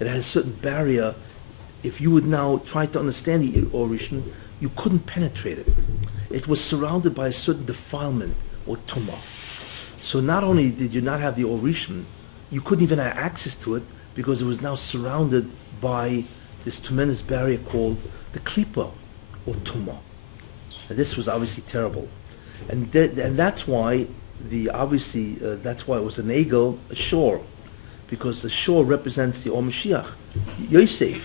It had a certain barrier. If you would now try to understand the Orishan, you couldn't penetrate it. It was surrounded by a certain defilement, or Tumah. So not only did you not have the Orishan, you couldn't even have access to it, because it was now surrounded by this tremendous barrier called the Klipa, or Tumah. And this was obviously terrible. And that's why that's why it was an egel, a shore, because the shore represents the Or Mashiach, Yosef.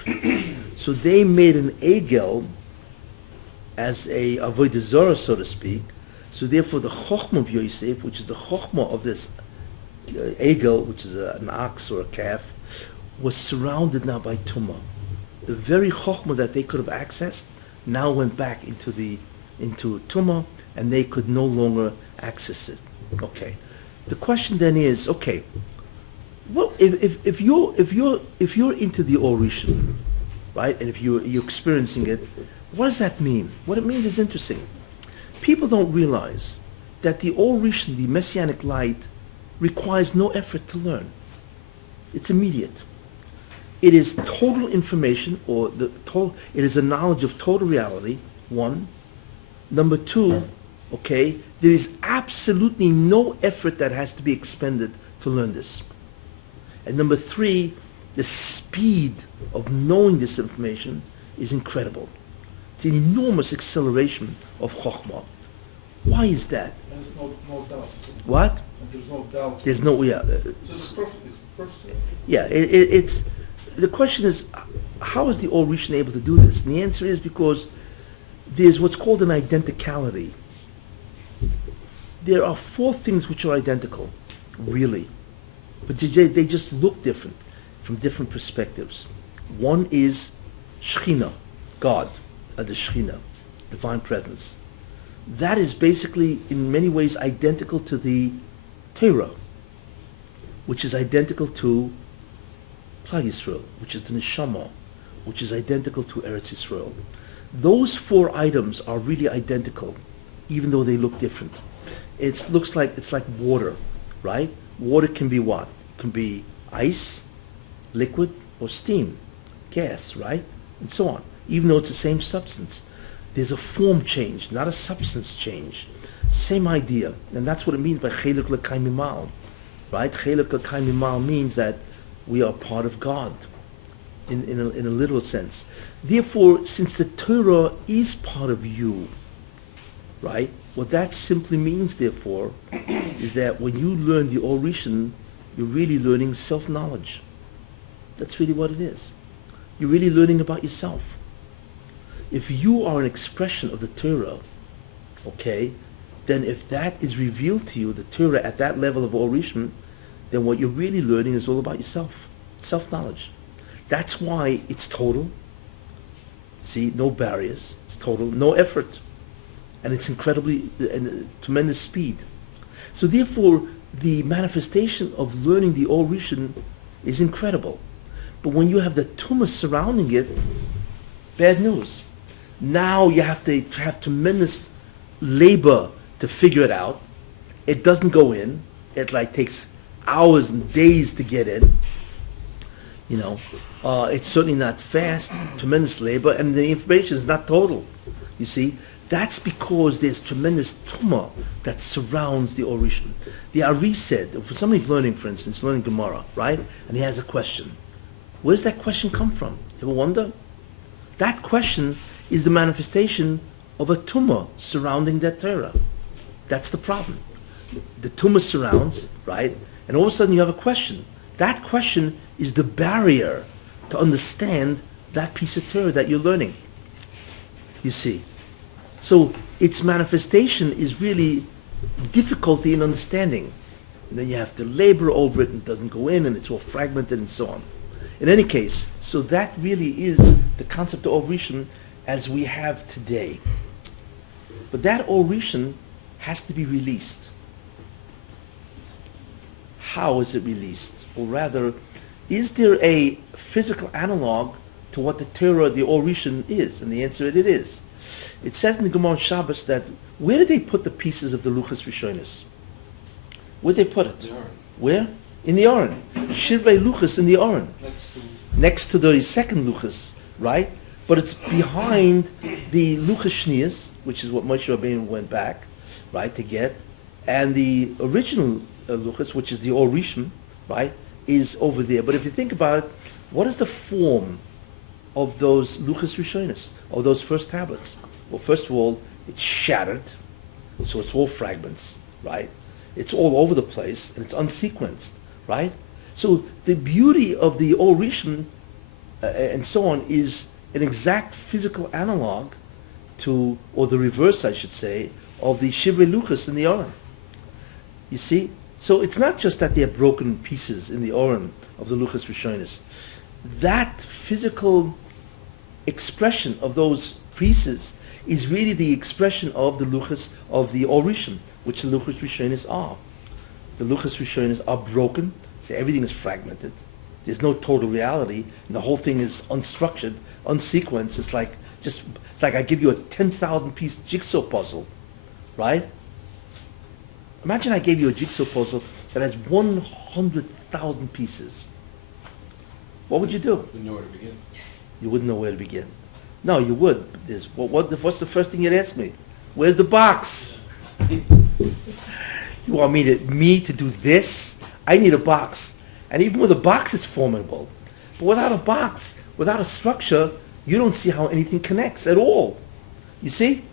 So they made an egel as a avodah zarah, so to speak. So therefore the chokhmah of Yosef, which is the chokhmah of this egel, which is an ox or a calf, was surrounded now by tumah. The very chokhmah that they could have accessed now went back into tumah, and they could no longer access it. Okay. The question then is, okay, well, if you're into the Orishan, right, and if you're experiencing it, what does that mean? What it means is interesting. People don't realize that the Orishan, the Messianic light, requires no effort to learn. It's immediate. It is total information, it is a knowledge of total reality, one. Number two, okay, there is absolutely no effort that has to be expended to learn this. And number three, the speed of knowing this information is incredible. It's an enormous acceleration of Chokhmah. Why is that? There's no doubt. What? There's no doubt. There's no, yeah. It's perfect. Yeah, it's the question is, how is the Or Rishon able to do this? And the answer is because there's what's called an identicality. There are four things which are identical, really, but they just look different from different perspectives. One is Shechina, God, the Shechina, divine presence. That is basically, in many ways, identical to the Torah, which is identical to Klal Yisrael, which is the Neshama, which is identical to Eretz Yisrael. Those four items are really identical, even though they look different. It's like water, right? Water can be what? It can be ice, liquid, or steam, gas, right? And so on. Even though it's the same substance, there's a form change, not a substance change. Same idea, and that's what it means by Chelek L'Kai Mimal, right? Chelek L'Kai Mimal means that we are part of God, in a literal sense. Therefore, since the Torah is part of you, right? What that simply means, therefore, is that when you learn the Or Rishon, you're really learning self-knowledge. That's really what it is. You're really learning about yourself. If you are an expression of the Torah, okay, then if that is revealed to you, the Torah at that level of Or Rishon, then what you're really learning is all about yourself, self-knowledge. That's why it's total. See, no barriers. It's total, no effort. And it's incredibly, tremendous speed. So therefore, the manifestation of learning the Or Rishon is incredible. But when you have the tumah surrounding it, bad news. Now you have to have tremendous labor to figure it out. It doesn't go in. It takes hours and days to get in. It's certainly not fast, tremendous labor, and the information is not total. You see, that's because there's tremendous tumah that surrounds the Or Rishon. The Ari said, if somebody's learning, for instance, learning Gemara, right, and he has a question, where's that question come from? You ever wonder? That question is the manifestation of a tumah surrounding that Torah. That's the problem. The tumah surrounds, right, and all of a sudden you have a question. That question is the barrier to understand that piece of Torah that you're learning. You see. So its manifestation is really difficulty in understanding. And then you have to labor over it and it doesn't go in and it's all fragmented and so on. In any case, so that really is the concept of Or Rishon as we have today. But that Or Rishon has to be released. How is it released? Or rather, is there a physical analog to what the Torah, the Or Rishon is? And the answer is it is. It says in the Gemara on Shabbos that where did they put the pieces of the Luchas Rishonis? Where did they put it? The Aron. Where? In the Aron. Shirvei Luchas in the Aron. Next to the second Luchas, right? But it's behind the Luchas Shnias, which is what Moshe Rabbeinu went back, right, to get. And the original Luchas, which is the Or Rishon, right, is over there. But if you think about it, what is the form of those Luchas Rishonis, of those first tablets? Well, first of all, it's shattered, so it's all fragments, right? It's all over the place, and it's unsequenced, right? So the beauty of the Or Rishon and so on is an exact physical analog to, or the reverse, I should say, of the Shivrei Luchas in the Aron. You see? So it's not just that they're broken pieces in the Aron of the Luchas Rishonis. That physical expression of those pieces is really the expression of the Luchas of the Or Rishon, which the Luchas Rishonis are. The Luchas Rishonis are broken, so everything is fragmented. There's no total reality, and the whole thing is unstructured, unsequenced. It's like I give you a 10,000 piece jigsaw puzzle, right? Imagine I gave you a jigsaw puzzle that has 100,000 pieces. What would you do? We know where to begin. You wouldn't know where to begin. No, you would. What's the first thing you'd ask me? Where's the box? You want me to do this? I need a box. And even with a box, it's formidable. But without a box, without a structure, you don't see how anything connects at all. You see?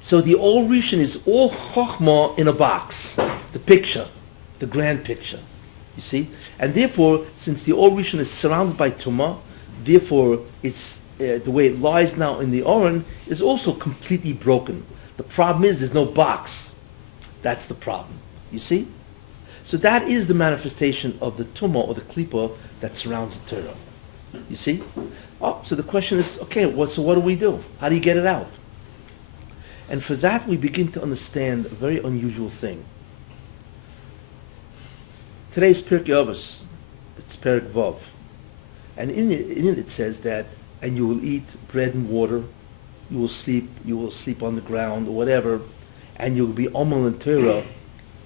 So the Or Rishon is all chokhmah in a box. The picture, the grand picture. You see? And therefore, since the Or Rishon is surrounded by tumah, Therefore, it's the way it lies now in the Oren is also completely broken. The problem is there's no box. That's the problem. You see? So that is the manifestation of the tumah or the klipa that surrounds the Torah. You see? Oh, so the question is, okay, so what do we do? How do you get it out? And for that we begin to understand a very unusual thing. Today's Pirkei Avos, it's Perek Vav. And in it says that, and you will eat bread and water, you will sleep on the ground or whatever, and you'll be Omal and Torah,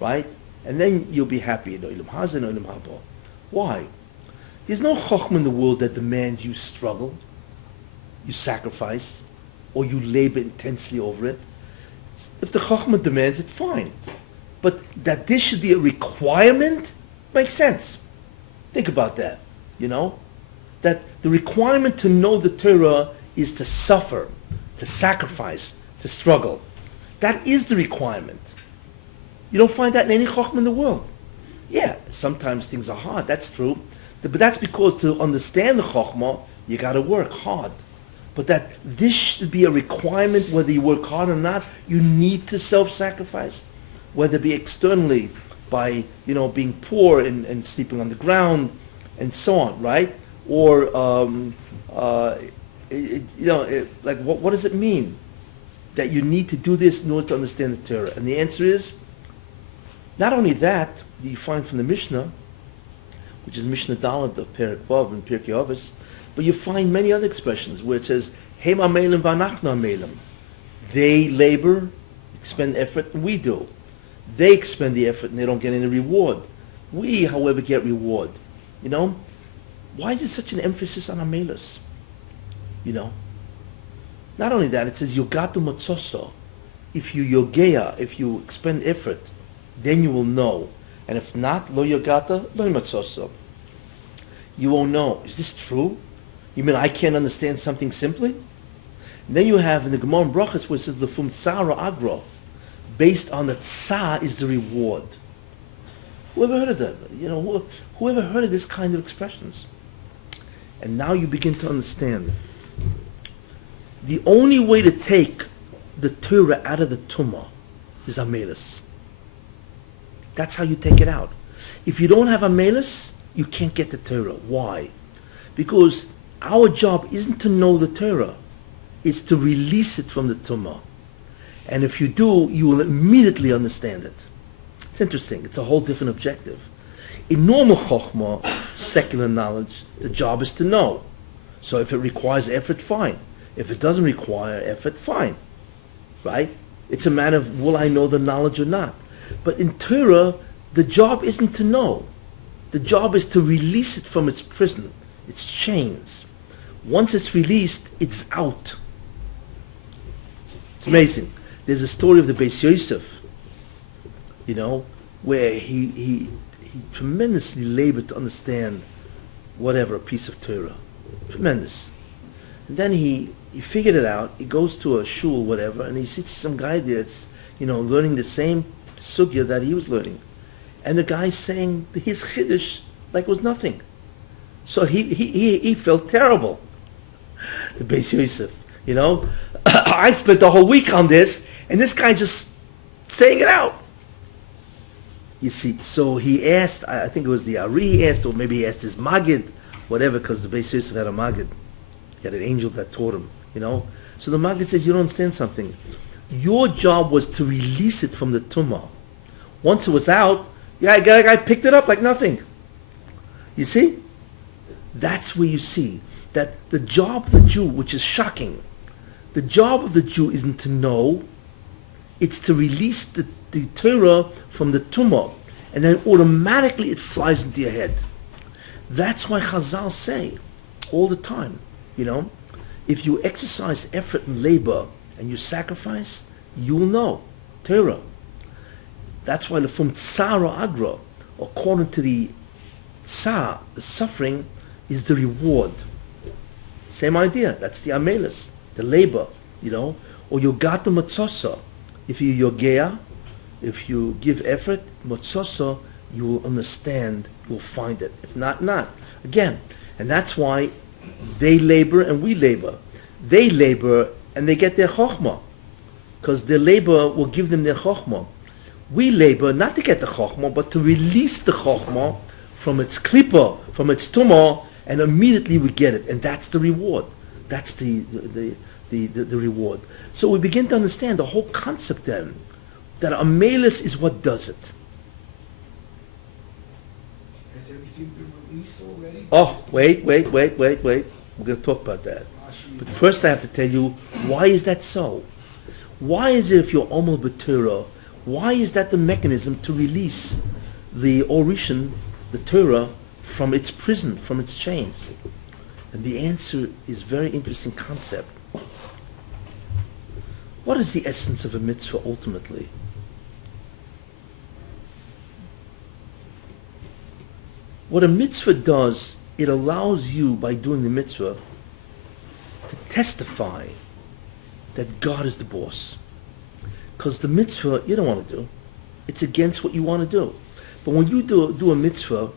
right? And then you'll be happy in Olam Hazeh and Olam Haba. Why? There's no chokhmah in the world that demands you struggle, you sacrifice, or you labor intensely over it. If the chokhmah demands it, fine. But that this should be a requirement makes sense. Think about that, you know? That the requirement to know the Torah is to suffer, to sacrifice, to struggle. That is the requirement. You don't find that in any chokhmah in the world. Yeah, sometimes things are hard, that's true. But that's because to understand the chokhmah, you got to work hard. But that this should be a requirement, whether you work hard or not, you need to self-sacrifice. Whether it be externally, by being poor and sleeping on the ground, and so on, right? Or what does it mean that you need to do this in order to understand the Torah? And the answer is, not only that you find from the Mishnah, which is Mishnah Dalet of Perek Vav and Pirkei Avos, but you find many other expressions where it says, Hem amelim v'anachnu amelim. They labor, expend effort, and we do. They expend the effort and they don't get any reward. We, however, get reward. Why is there such an emphasis on amelis? Not only that, it says yogatu matzoso. If you yogea, if you expend effort, then you will know. And if not, lo yogata, lo matzoso. You won't know. Is this true? You mean I can't understand something simply? And then you have in the Gemara in Brachos where it says lefum tsara agro. Based on the tsa is the reward. Whoever heard of that? Whoever heard of this kind of expressions? And now you begin to understand. The only way to take the Torah out of the tumah is amelis. That's how you take it out. If you don't have amelis, you can't get the Torah. Why? Because our job isn't to know the Torah. It's to release it from the tumah. And if you do, you will immediately understand it. It's interesting. It's a whole different objective. In normal chokhmah, secular knowledge, the job is to know. So if it requires effort, fine. If it doesn't require effort, fine. Right? It's a matter of will I know the knowledge or not. But in Torah, the job isn't to know. The job is to release it from its prison, its chains. Once it's released, it's out. It's amazing. There's a story of the Beis Yosef, where he tremendously labored to understand whatever, a piece of Torah. Tremendous. And then he figured it out. He goes to a shul, whatever, and he sees some guy there that's, learning the same sugya that he was learning. And the guy's saying his chiddush like it was nothing. So he felt terrible. The Beis Yosef, I spent the whole week on this, and this guy just saying it out. You see, so he asked, I think it was the Ari he asked, or maybe he asked his Magid, whatever, because the Beis Yosef had a Magid. He had an angel that taught him, So the Magid says, you don't understand something. Your job was to release it from the tumah. Once it was out, I picked it up like nothing. You see? That's where you see that the job of the Jew, which is shocking, the job of the Jew isn't to know, it's to release the Torah from the tumah, and then automatically it flies into your head. That's why Chazal say all the time, if you exercise effort and labor and you sacrifice, you will know Torah. That's why lefum tsara agra, according to the tsa, the suffering, is the reward. Same idea. That's the amelis, the labor, Or yogata matzosa. If you yogea, if you give effort, matzosa, you will understand, you will find it. If not, not. Again, and that's why They labor and we labor. They labor and they get their chokhmah, because their labor will give them their chokhmah. We labor not to get the chokhmah, but to release the chokhmah from its klipa, from its tumah, and immediately we get it, and that's the reward. That's the reward. So we begin to understand the whole concept then, that Amelis is what does it. Has everything been released already? Oh, wait. We're going to talk about that. But first I have to tell you, why is that so? Why is it if you're Omel B'Torah, why is that the mechanism to release the Orishan, the Torah, from its prison, from its chains? And the answer is very interesting concept. What is the essence of a mitzvah ultimately? What a mitzvah does, it allows you, by doing the mitzvah, to testify that God is the boss. Because the mitzvah, you don't want to do. It's against what you want to do. But when you do a mitzvah,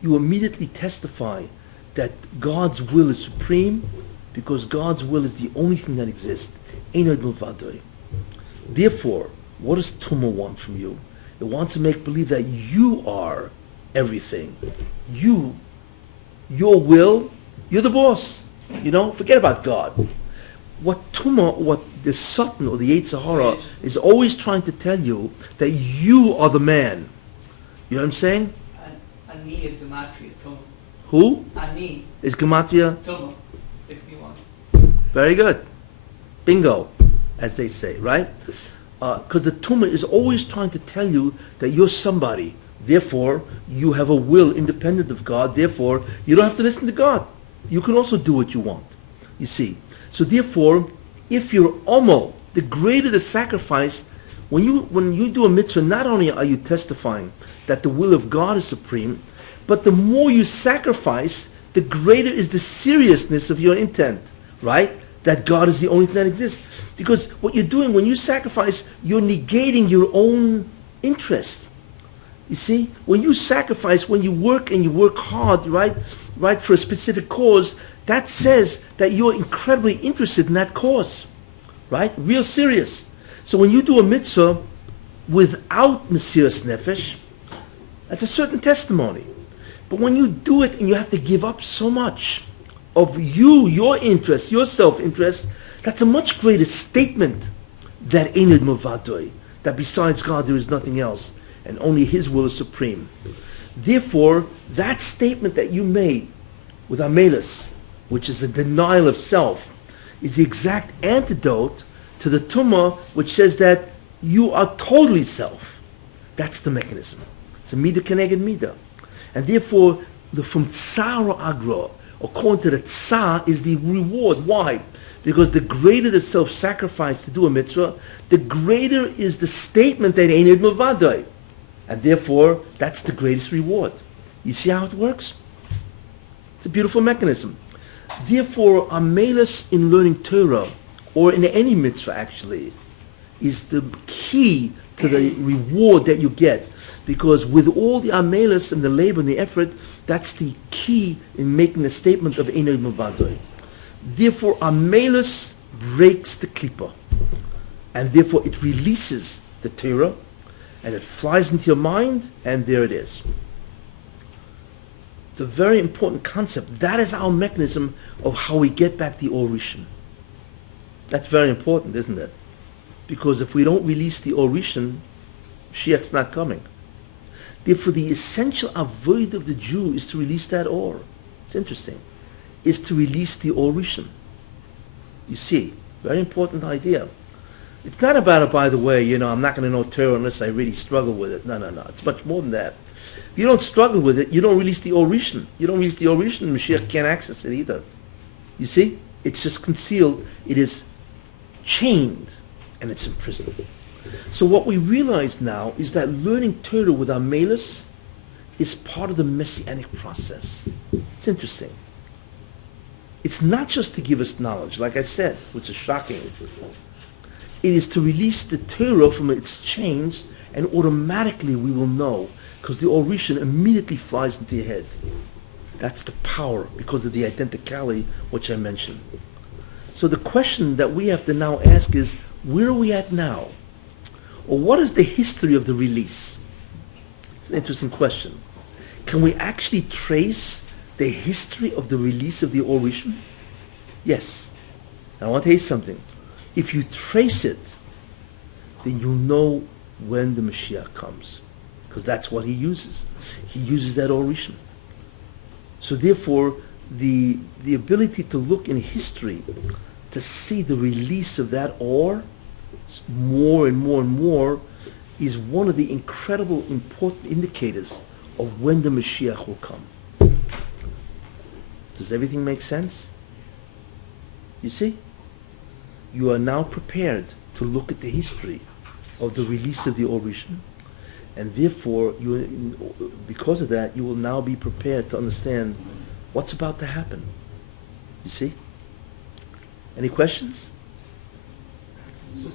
you immediately testify that God's will is supreme, because God's will is the only thing that exists. Ein od milvado. Therefore, what does Tumah want from you? It wants to make believe that you are everything. You, your will, you're the boss. Forget about God. What Tumah, what the Satan or the Yetzer Hara is always trying to tell you, that you are the man. You know what I'm saying? Ani is Gematria, Tumah. Who? Ani, Is Gematria? Tumah, 61. Very good. Bingo, as they say, right? Because the Tumah is always trying to tell you that you're somebody. Therefore, you have a will independent of God. Therefore, you don't have to listen to God. You can also do what you want. You see. So therefore, if you're Omel, the greater the sacrifice, when you do a mitzvah, not only are you testifying that the will of God is supreme, but the more you sacrifice, the greater is the seriousness of your intent, right? That God is the only thing that exists. Because what you're doing when you sacrifice, you're negating your own interest. You see, when you sacrifice, when you work and you work hard, right, for a specific cause, that says that you're incredibly interested in that cause, right? Real serious. So when you do a mitzvah without Mesiras Nefesh, that's a certain testimony. But when you do it and you have to give up so much of you, your interest, your self-interest, that's a much greater statement that Ein od milvado, that besides God there is nothing else, and only His will is supreme. Therefore, that statement that you made with Amelis, which is a denial of self, is the exact antidote to the Tumah, which says that you are totally self. That's the mechanism. It's a midah keneged midah. And therefore, from tsar or agra, according to the tsar, is the reward. Why? Because the greater the self-sacrifice to do a mitzvah, the greater is the statement that Ein od milvado. And therefore, that's the greatest reward. You see how it works? It's a beautiful mechanism. Therefore, Amelis in learning Torah, or in any mitzvah actually, is the key to the reward that you get. Because with all the Amelis and the labor and the effort, that's the key in making a statement of Ein od milvado. Therefore, Amelis breaks the klipa. And therefore, it releases the Torah, and it flies into your mind, and there it is. It's a very important concept. That is our mechanism of how we get back the Orishan. That's very important, isn't it? Because if we don't release the Orishan, Mashiach's not coming. Therefore, the essential avoid of the Jew is to release that Or. It's interesting. Is to release the Orishan. You see, very important idea. It's not about it, by the way, I'm not going to know Torah unless I really struggle with it. No. It's much more than that. If you don't struggle with it, you don't release the Orishan. You don't release the Orishan, Mashiach can't access it either. You see? It's just concealed. It is chained, and it's imprisoned. So what we realize now is that learning Torah with Amelis is part of the Messianic process. It's interesting. It's not just to give us knowledge, like I said, which is shocking. It is to release the Torah from its chains, and automatically we will know, because the Orishan immediately flies into your head. That's the power because of the identicality which I mentioned. So the question that we have to now ask is, where are we at now? Or what is the history of the release? It's an interesting question. Can we actually trace the history of the release of the Or Rishon? Yes. Now I want to tell you something. If you trace it, then you'll know when the Mashiach comes. Because that's what he uses. He uses that Or Rishon. So therefore, the ability to look in history, to see the release of that Or, more and more and more, is one of the incredible important indicators of when the Mashiach will come. Does everything make sense? You see? You are now prepared to look at the history of the release of the Or Rishon, and therefore, because of that, you will now be prepared to understand what's about to happen. You see? Any questions? So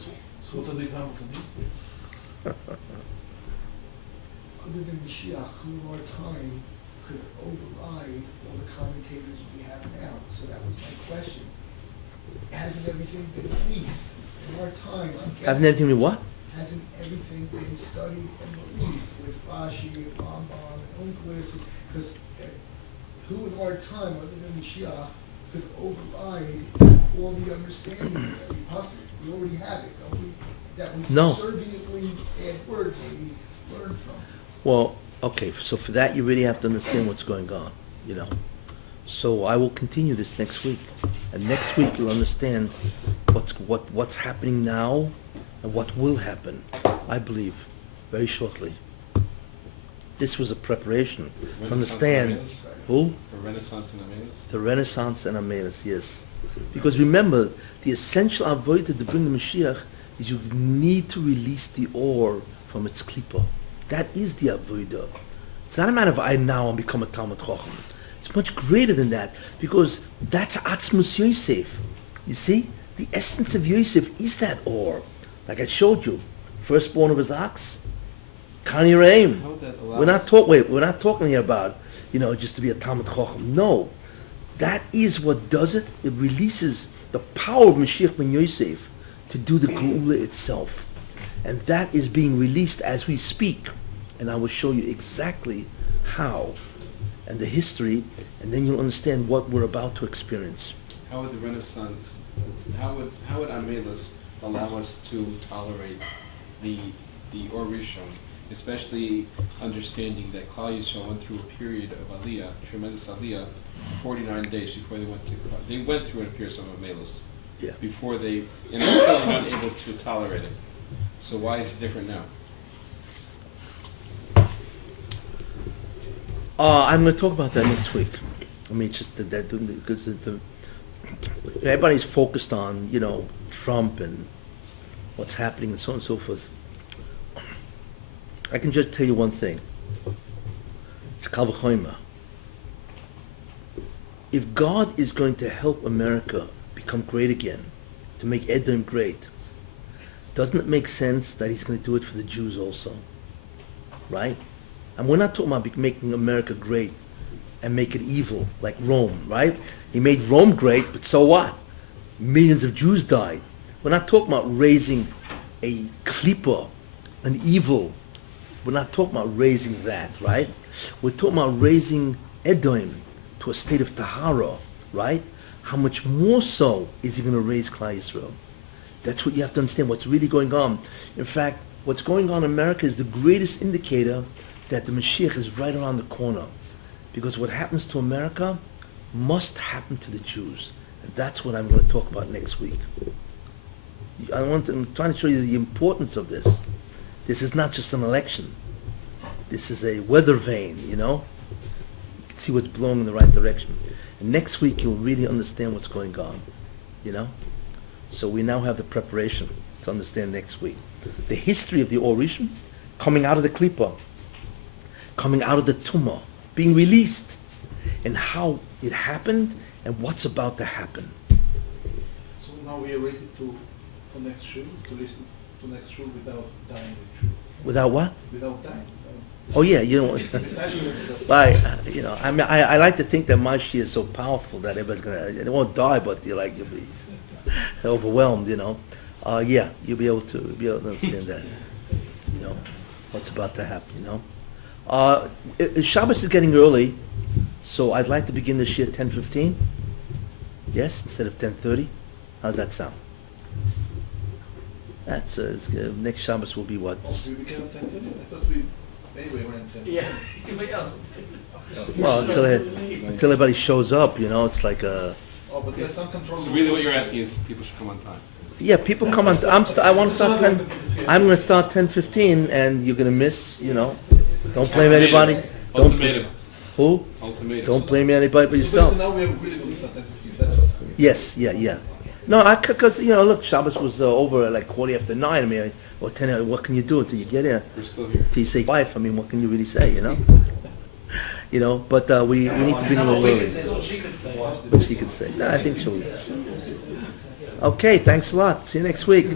what are the examples in history? Other than Mashiach, who in our time could override all the commentators we have now? So that was my question. Hasn't everything been released? In our time, I'm guessing... Hasn't anything been what? Hasn't everything been studied and released with Rashi and Rambam and Onkelos? Because who in our time, other than Mashiach, could override all the understanding that we possibly... We already have it, don't we? That we No. subserviently add words that we learn from. Well, okay, so for that you really have to understand what's going on, you know. So I will continue this next week. And next week you'll understand what's happening now and what will happen, I believe, very shortly. This was a preparation to understand who? The Renaissance and Amenas? The Renaissance and Amenas, yes. Because remember, the essential avodah to bring the Mashiach is you need to release the Or from its klipa. That is the avodah. It's not a matter of I now become a Talmud Chacham. It's much greater than that, because that's Atzmus Yosef. You see, the essence of Yosef is that Or. Like I showed you, firstborn of his ox, Kani Reim. How would that allow We're not talking here about, just to be a Talmud Chacham. No. That is what does it. It releases the power of Mashiach ben Yosef to do the Geula itself. And that is being released as we speak. And I will show you exactly how and the history, and then you'll understand what we're about to experience. How would the Renaissance, how would Amelis allow us to tolerate the Or Rishon, especially understanding that Klal Yisrael went through a period of Aliyah, tremendous Aliyah, 49 days before they went through a period of Amelis. Yeah. Before they still weren't able to tolerate it. So why is it different now? I'm going to talk about that next week. I mean, just that because everybody's focused on, Trump and what's happening and so on and so forth. I can just tell you one thing. It's Kal v'chomer. If God is going to help America become great again, to make Edom great, doesn't it make sense that he's going to do it for the Jews also? Right? And we're not talking about making America great and make it evil, like Rome, right? He made Rome great, but so what? Millions of Jews died. We're not talking about raising a klipa, an evil. We're not talking about raising that, right? We're talking about raising Edom to a state of tahara, right? How much more so is he going to raise Klal Yisrael? That's what you have to understand, what's really going on. In fact, what's going on in America is the greatest indicator that the Mashiach is right around the corner. Because what happens to America must happen to the Jews. And that's what I'm going to talk about next week. I'm trying to show you the importance of this. This is not just an election. This is a weather vane, You can see what's blowing in the right direction. And next week you'll really understand what's going on, So we now have the preparation to understand next week. The history of the Or Rishon, coming out of the Klippa, coming out of the Tumah, being released, and how it happened and what's about to happen. So now we are ready for next show, to listen to next show without dying with truth. Without what? Without dying. Oh, yeah, you know, I, you know, I mean, I like to think that my Shia is so powerful that everybody's gonna, it won't die, but you'll be overwhelmed, you know. Yeah, you'll be able to understand that, you know, what's about to happen, you know. Shabbos is getting early, so I'd like to begin the Shia 10:15. Yes, instead of 10:30. How's that sound? That's, it's good. Next Shabbos will be what? Oh, we began at 10:30? I thought we, anyway, went at 10:30. Yeah, anybody else? Well, until everybody shows up, you know, it's like a, Oh, but there's some control. So really what you're asking is people should come on time. yeah, people come on, I want to start 10, I'm gonna start 10:15 and you're gonna miss, you know. Don't blame anybody. Don't, Ultimatum. who? Ultimatum. Don't blame anybody but So yourself. basically now we have really going to start 10:15, that's what. Yes, yeah. No, because, you know, look, Shabbos was over at like 9:15. I mean, or 10, what can you do until you get here? We're still here. Till you say 5, I mean, what can you really say, you know? You know, but we need to bring a little We early. can say, what she could say. What she could say. No, I think she'll. Okay, thanks a lot. See you next week.